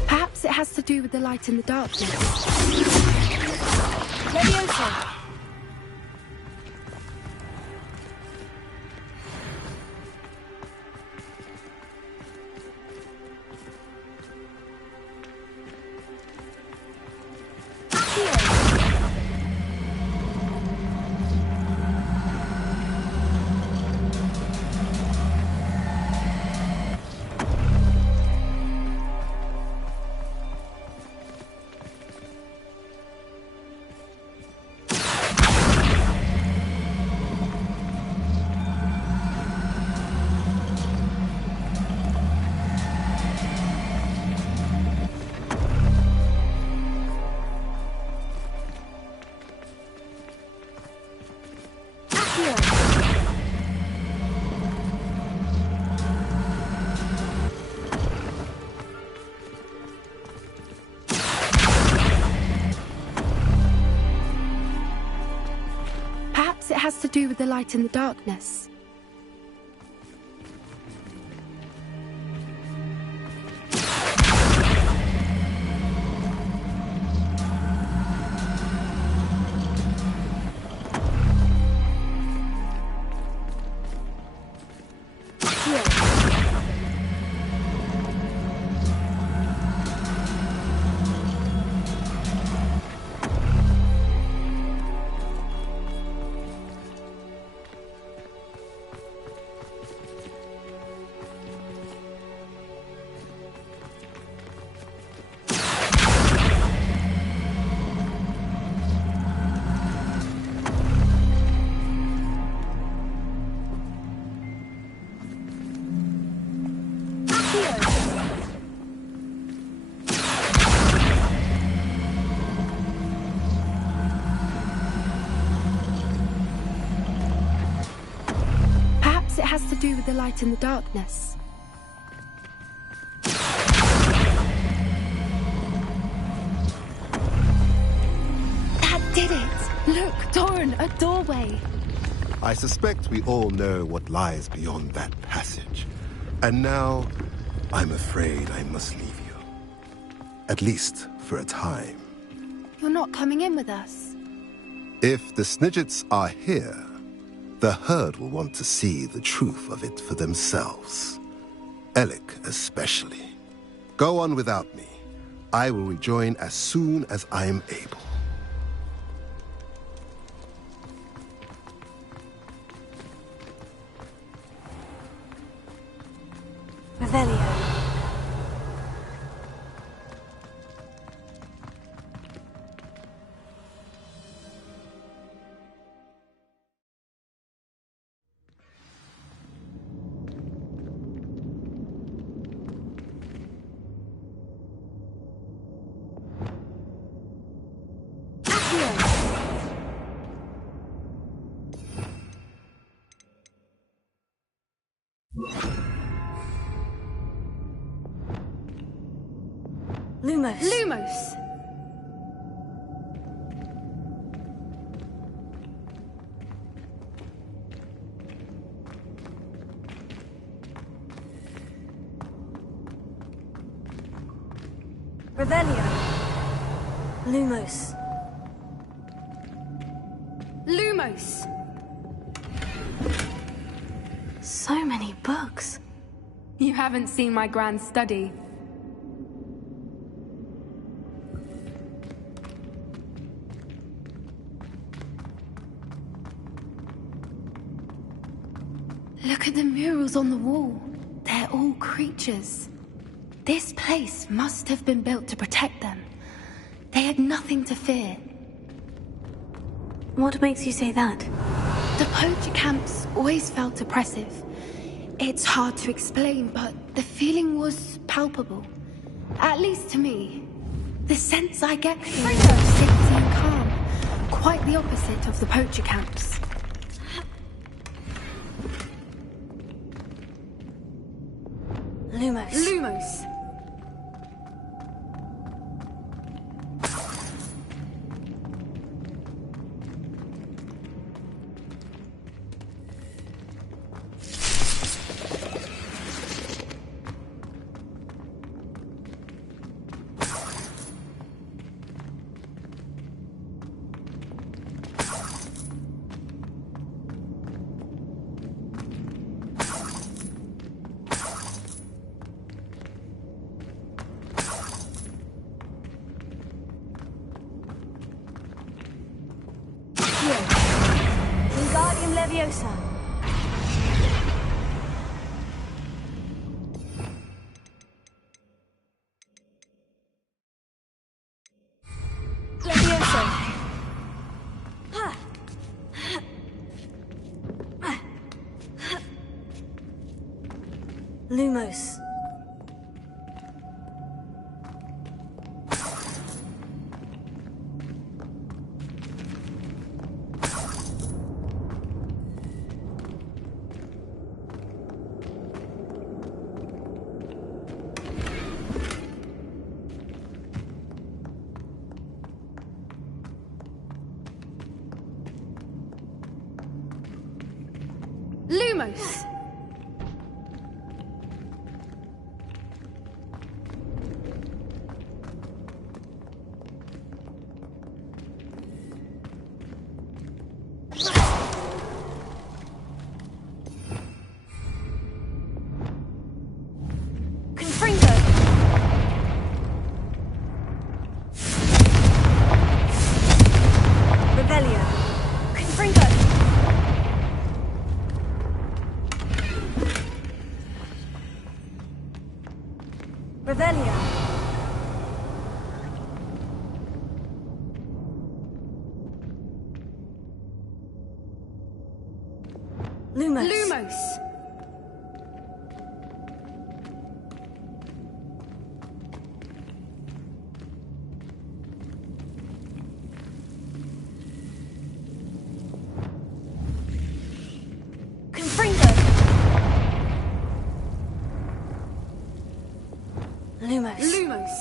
Perhaps it has to do with the light in the darkness. Leviosa! Perhaps it has to do with the light in the darkness. Perhaps it has to do with the light in the darkness. That did it! Look, Doran, a doorway. I suspect we all know what lies beyond that passage. And now, I'm afraid I must leave you. At least for a time. You're not coming in with us. If the Snidgets are here, the herd will want to see the truth of it for themselves. Alec especially. Go on without me. I will rejoin as soon as I am able. Revelio. Lumos. Lumos! Revelio. Lumos. Lumos! So many books. You haven't seen my grand study. Look at the murals on the wall. They're all creatures. This place must have been built to protect them. They had nothing to fear. What makes you say that? The poacher camps always felt oppressive. It's hard to explain, but the feeling was palpable. At least to me. The sense I get here is of safety and calm. Quite the opposite of the poacher camps. Lumos. Lumos. Wingardium Leviosa. Leviosa. Lumos. Lumos! Confringo! Revelio! Confringo! Revelio! Lumos! Lumos! Confringo! Lumos! Lumos!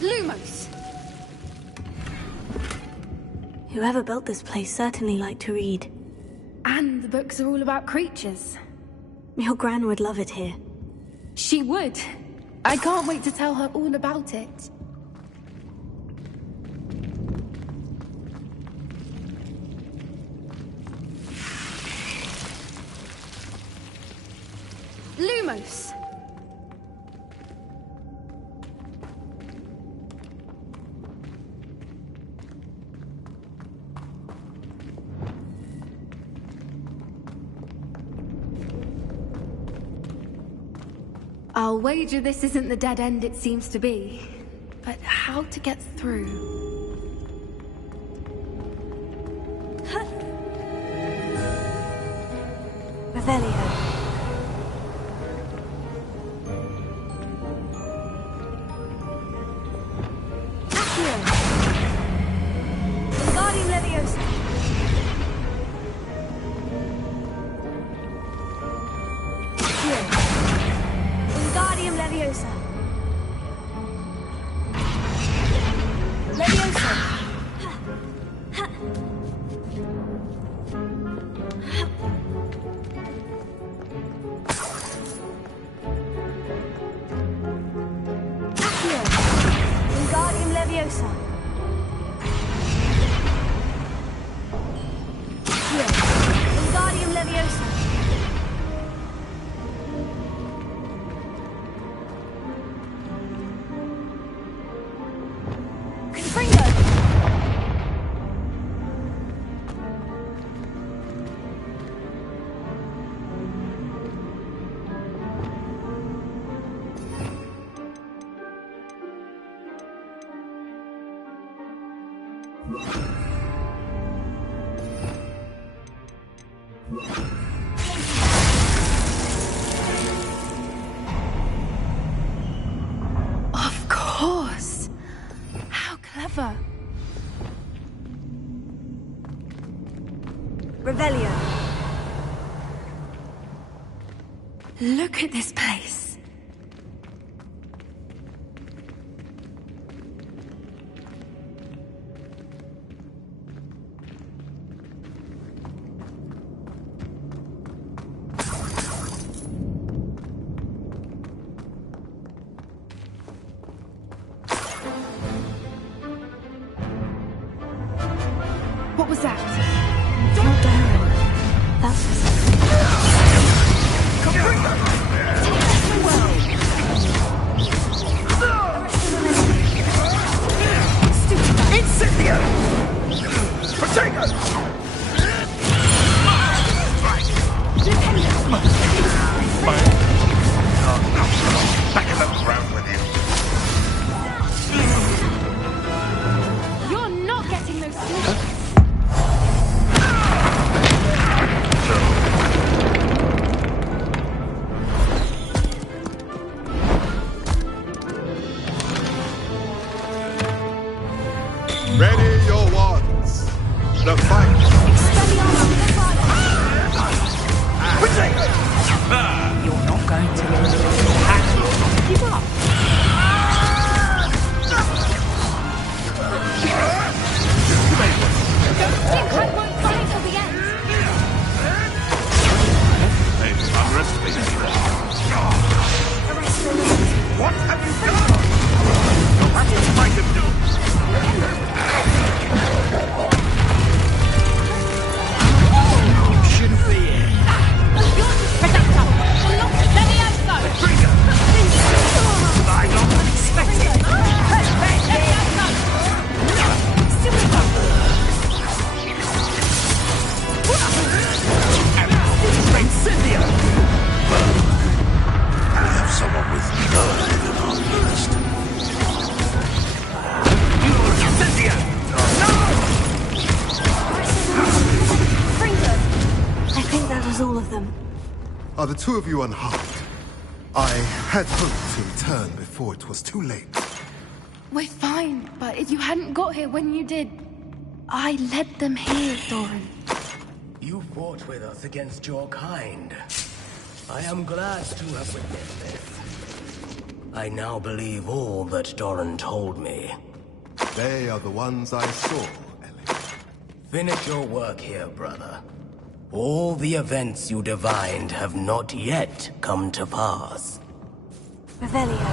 Lumos! Whoever built this place certainly liked to read. And the books are all about creatures. Your Gran would love it here. She would. I can't wait to tell her all about it. Lumos! I'll wager this isn't the dead end it seems to be. But how to get through? Revelio. Accio. Wingardium Leviosa. Accio. Wingardium Leviosa. Leviosa. Accio. Wingardium Leviosa. Accio. Wingardium Leviosa. Of course. How clever. Revelio. Look at this place. What was that? Not Darren. That's for Incendio! Potato! Back in the ground with you. You're not getting those students. Ready your wands. The fight. You're not going to give up. Don't think I won't fight till the end. They've underestimated you. What have you done? You'll have to fight him. Shouldn't be here. We have someone with nerve in our midst. I think that was all of them. Are the two of you unharmed? I had hoped to return before it was too late. We're fine, but if you hadn't got here when you did, I led them here, Doran. You fought with us against your kind. I am glad to have witnessed this. I now believe all that Doran told me. They are the ones I saw, Ellie. Finish your work here, brother. All the events you divined have not yet come to pass. Revelio.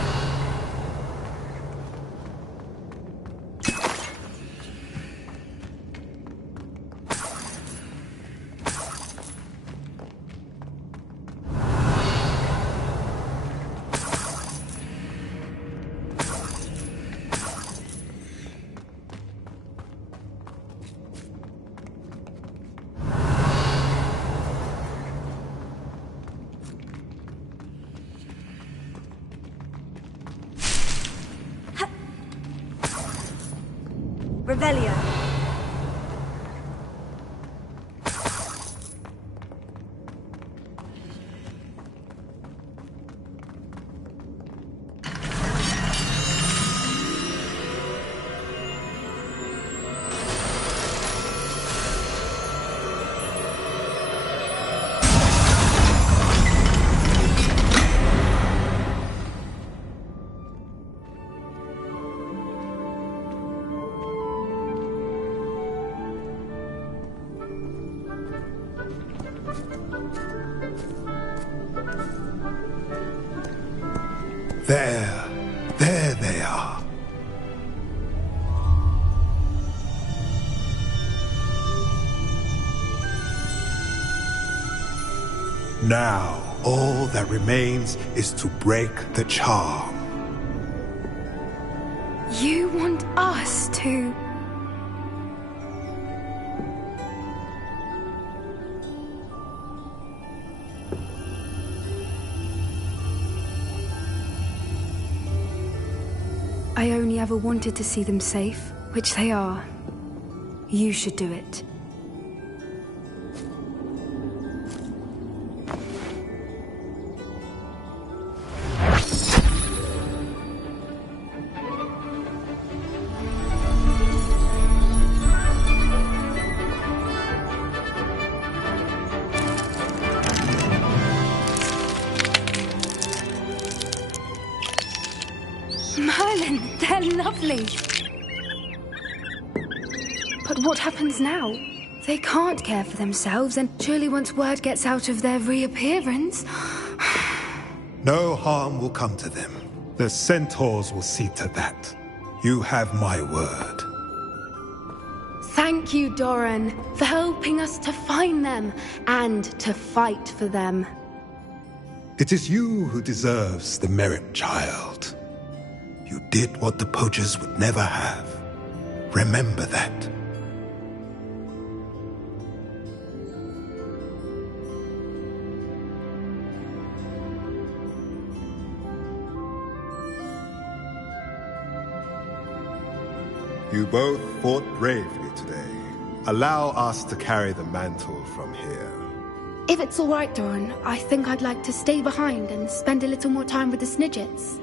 Revelio. There they are. Now, all that remains is to break the charm. You want us to... I only ever wanted to see them safe, which they are. You should do it. Merlin, they're lovely. But what happens now? They can't care for themselves, and surely once word gets out of their reappearance... No harm will come to them. The centaurs will see to that. You have my word. Thank you, Doran, for helping us to find them and to fight for them. It is you who deserves the merit, child. You did what the poachers would never have. Remember that. You both fought bravely today. Allow us to carry the mantle from here. If it's all right, Doran, I think I'd like to stay behind and spend a little more time with the Snidgets.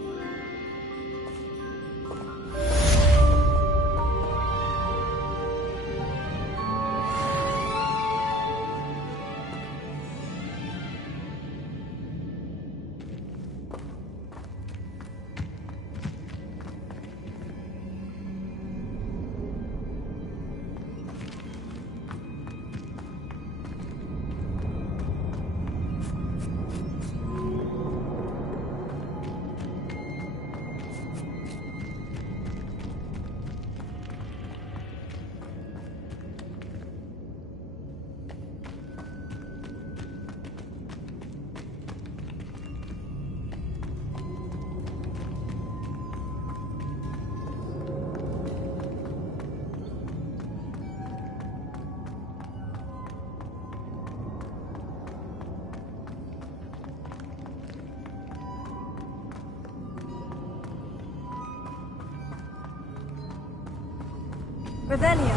Revelio.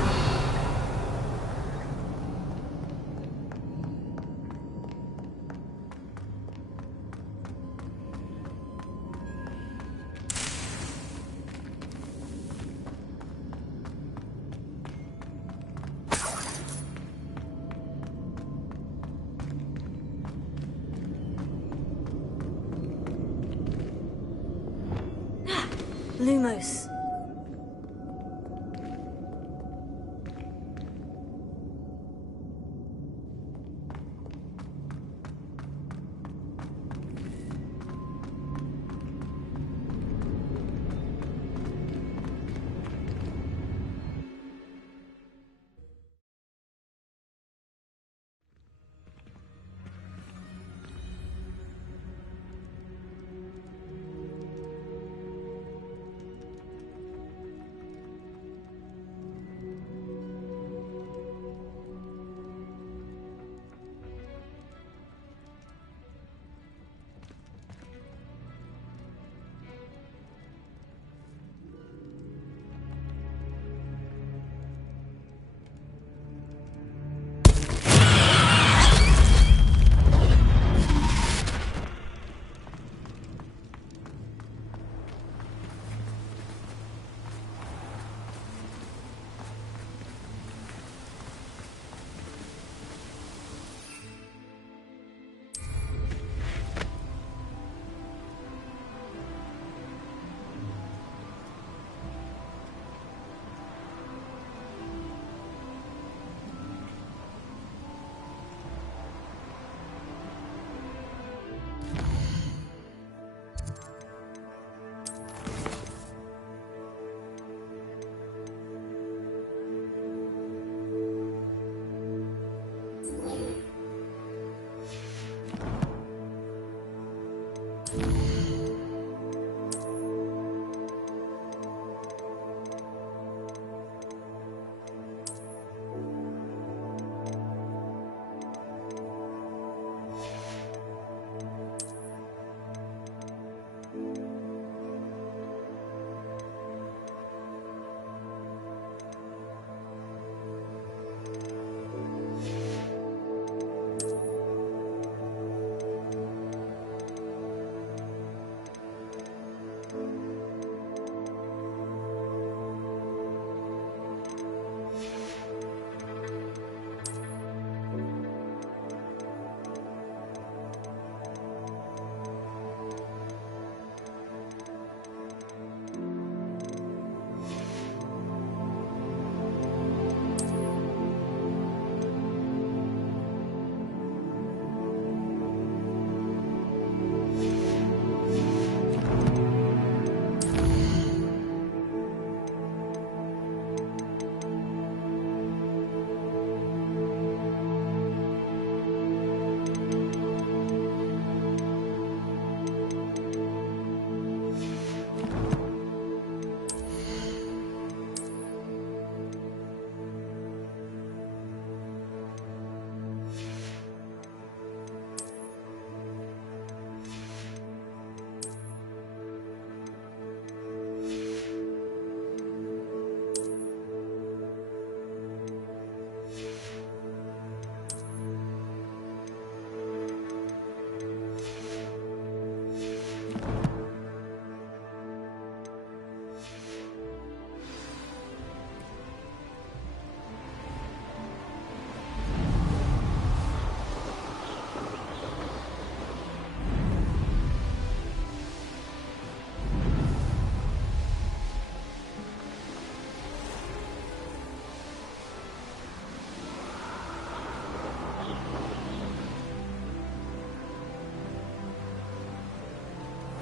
Lumos.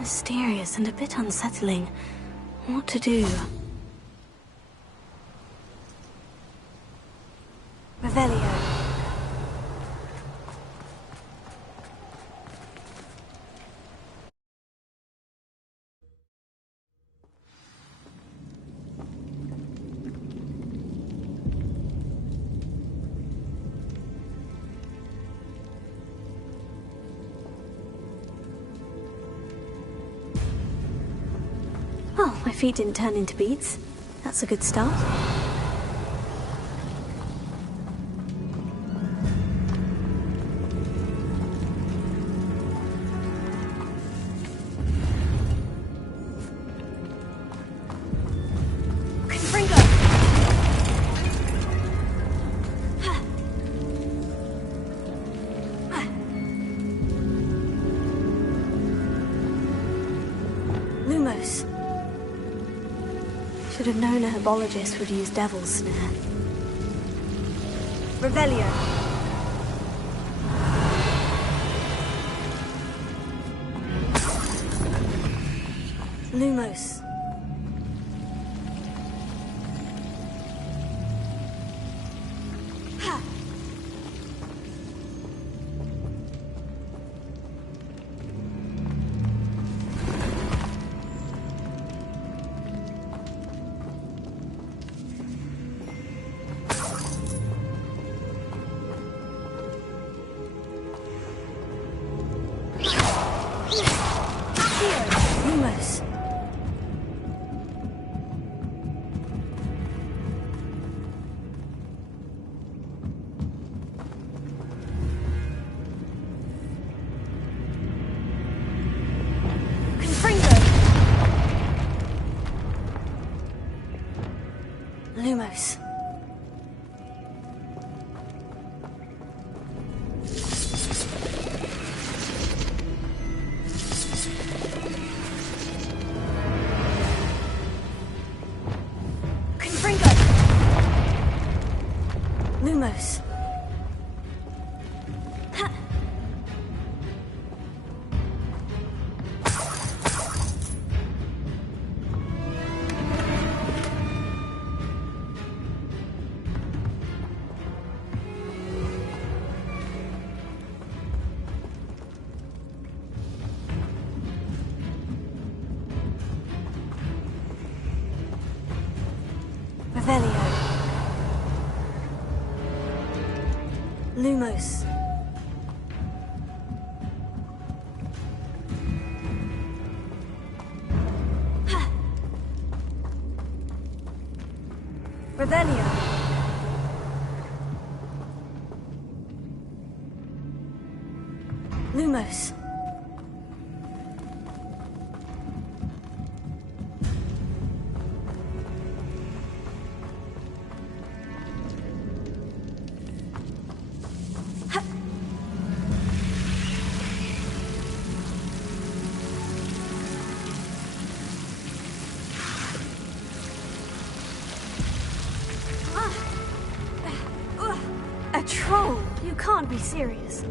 mysterious and a bit unsettling. What to do? Revelio. Well, my feet didn't turn into beads. That's a good start. Lumos. Should have known a herbologist would use Devil's Snare. Revelio. Lumos. Ha! Lumos. Lumos. Lumos. Ha! Revelio. Lumos. Ha! Revelio. Lumos. A troll? You can't be serious.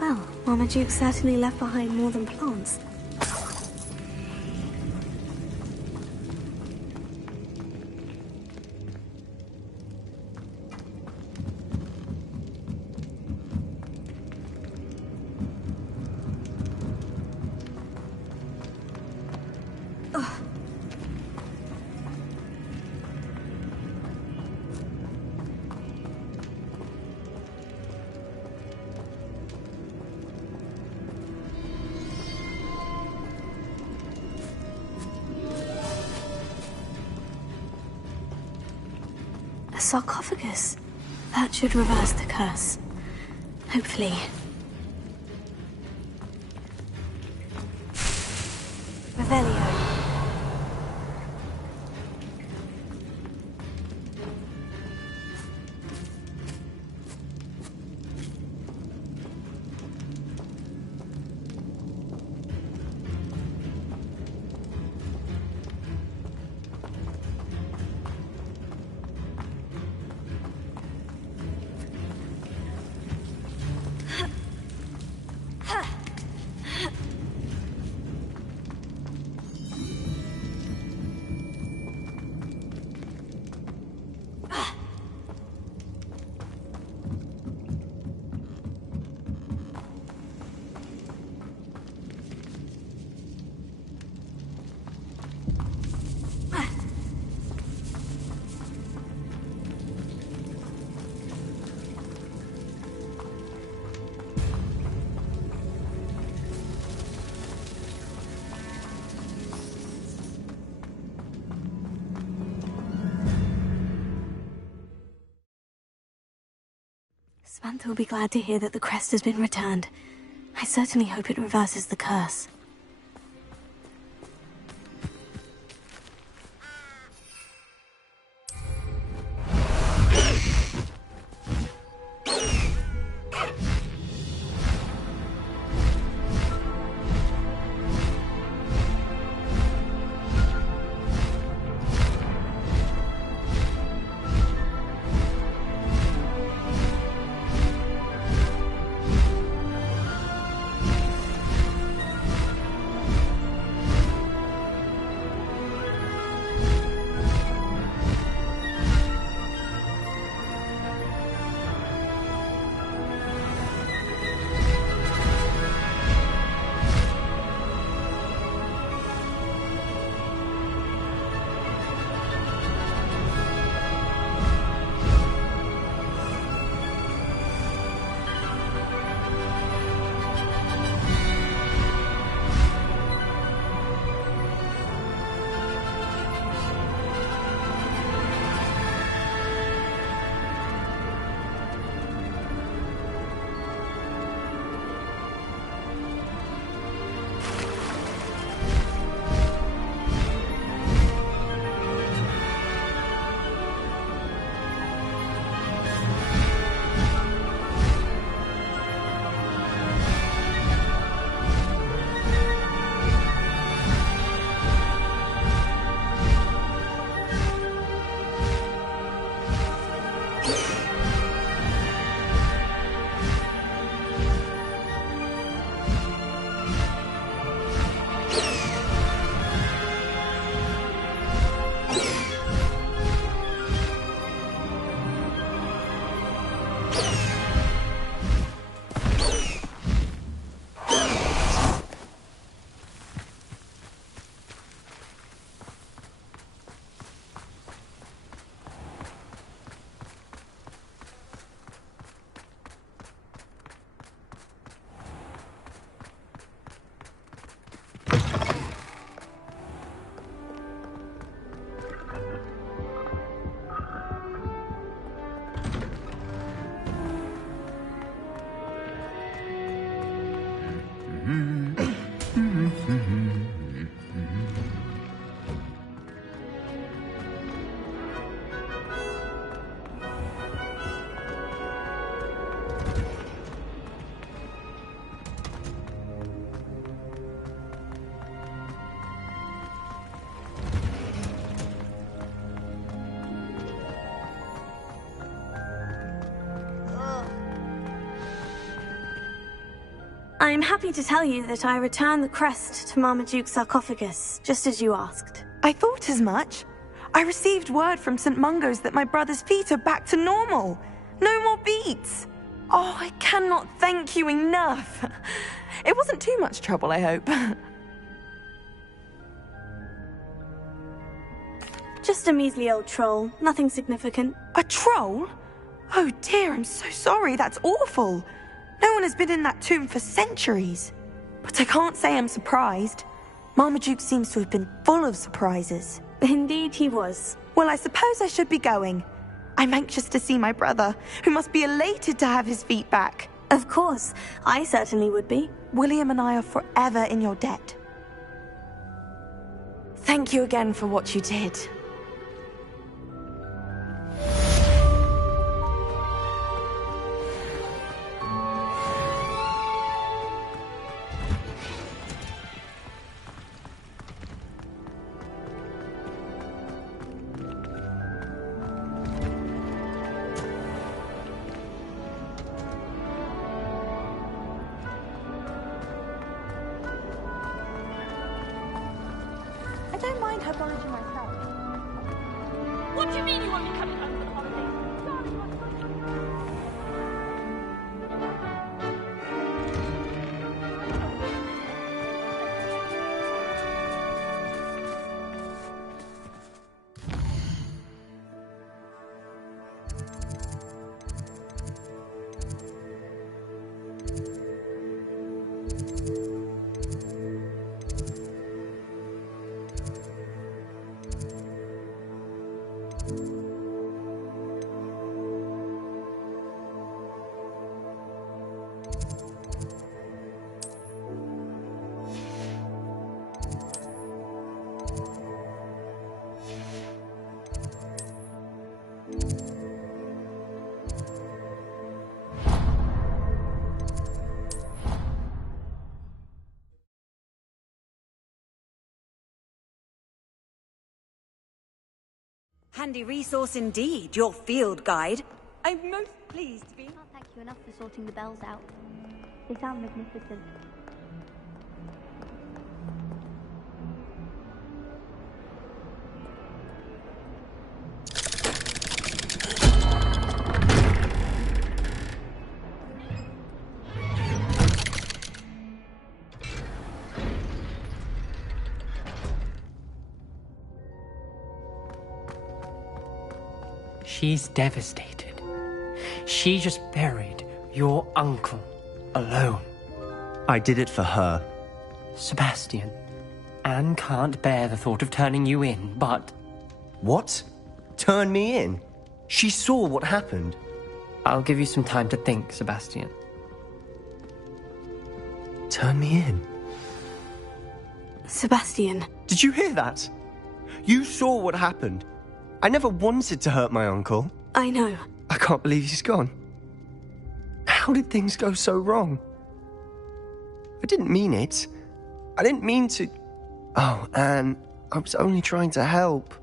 Well, Marmaduke certainly left behind more than plants. A sarcophagus. That should reverse the curse. Hopefully. Revelio. Samantha will be glad to hear that the crest has been returned. I certainly hope it reverses the curse. I'm happy to tell you that I returned the crest to Marmaduke's sarcophagus, just as you asked. I thought as much. I received word from St. Mungo's that my brother's feet are back to normal. No more beats. Oh, I cannot thank you enough. It wasn't too much trouble, I hope. Just a measly old troll. Nothing significant. A troll? Oh dear, I'm so sorry. That's awful. No one has been in that tomb for centuries. But I can't say I'm surprised. Marmaduke seems to have been full of surprises. Indeed he was. Well, I suppose I should be going. I'm anxious to see my brother, who must be elated to have his feet back. Of course. I certainly would be. William and I are forever in your debt. Thank you again for what you did. I don't mind Hogwarts myself. What do you mean you won't be coming home for the holidays? Darling, Handy resource indeed, your field guide. I'm most pleased to be... Can't thank you enough for sorting the bells out. They sound magnificent. She's devastated. She just buried your uncle alone. I did it for her. Sebastian, Anne can't bear the thought of turning you in, but... What? Turn me in? She saw what happened. I'll give you some time to think, Sebastian. Turn me in? Sebastian. Did you hear that? You saw what happened. I never wanted to hurt my uncle. I know. I can't believe he's gone. How did things go so wrong? I didn't mean it. I didn't mean to... Oh, Anne, I was only trying to help.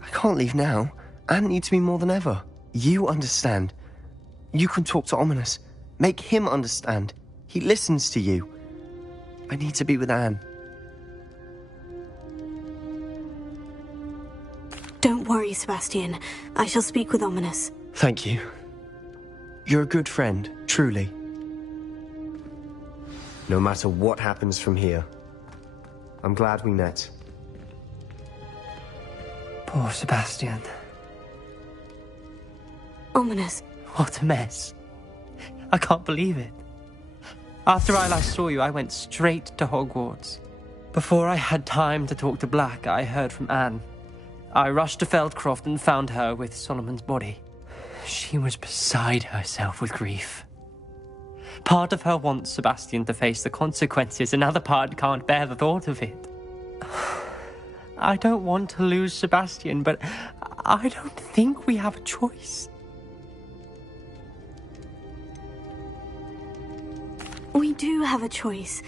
I can't leave now. Anne needs me more than ever. You understand. You can talk to Ominous. Make him understand. He listens to you. I need to be with Anne. Don't worry, Sebastian. I shall speak with Ominous. Thank you. You're a good friend, truly. No matter what happens from here, I'm glad we met. Poor Sebastian. Ominous. What a mess. I can't believe it. After I last saw you, I went straight to Hogwarts. Before I had time to talk to Black, I heard from Anne. I rushed to Feldcroft and found her with Solomon's body. She was beside herself with grief. Part of her wants Sebastian to face the consequences, another part can't bear the thought of it. I don't want to lose Sebastian, but I don't think we have a choice. We do have a choice.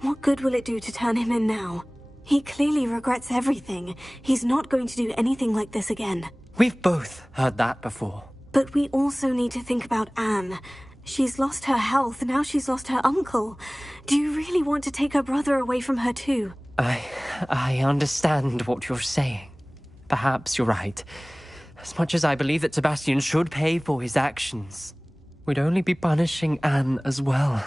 What good will it do to turn him in now? He clearly regrets everything. He's not going to do anything like this again. We've both heard that before. But we also need to think about Anne. She's lost her health, now she's lost her uncle. Do you really want to take her brother away from her too? I understand what you're saying. Perhaps you're right. As much as I believe that Sebastian should pay for his actions, we'd only be punishing Anne as well.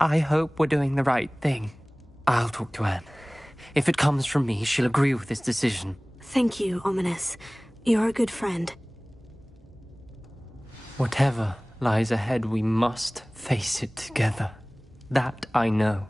I hope we're doing the right thing. I'll talk to Anne. If it comes from me, she'll agree with this decision. Thank you, Ominous. You're a good friend. Whatever lies ahead, we must face it together. That I know.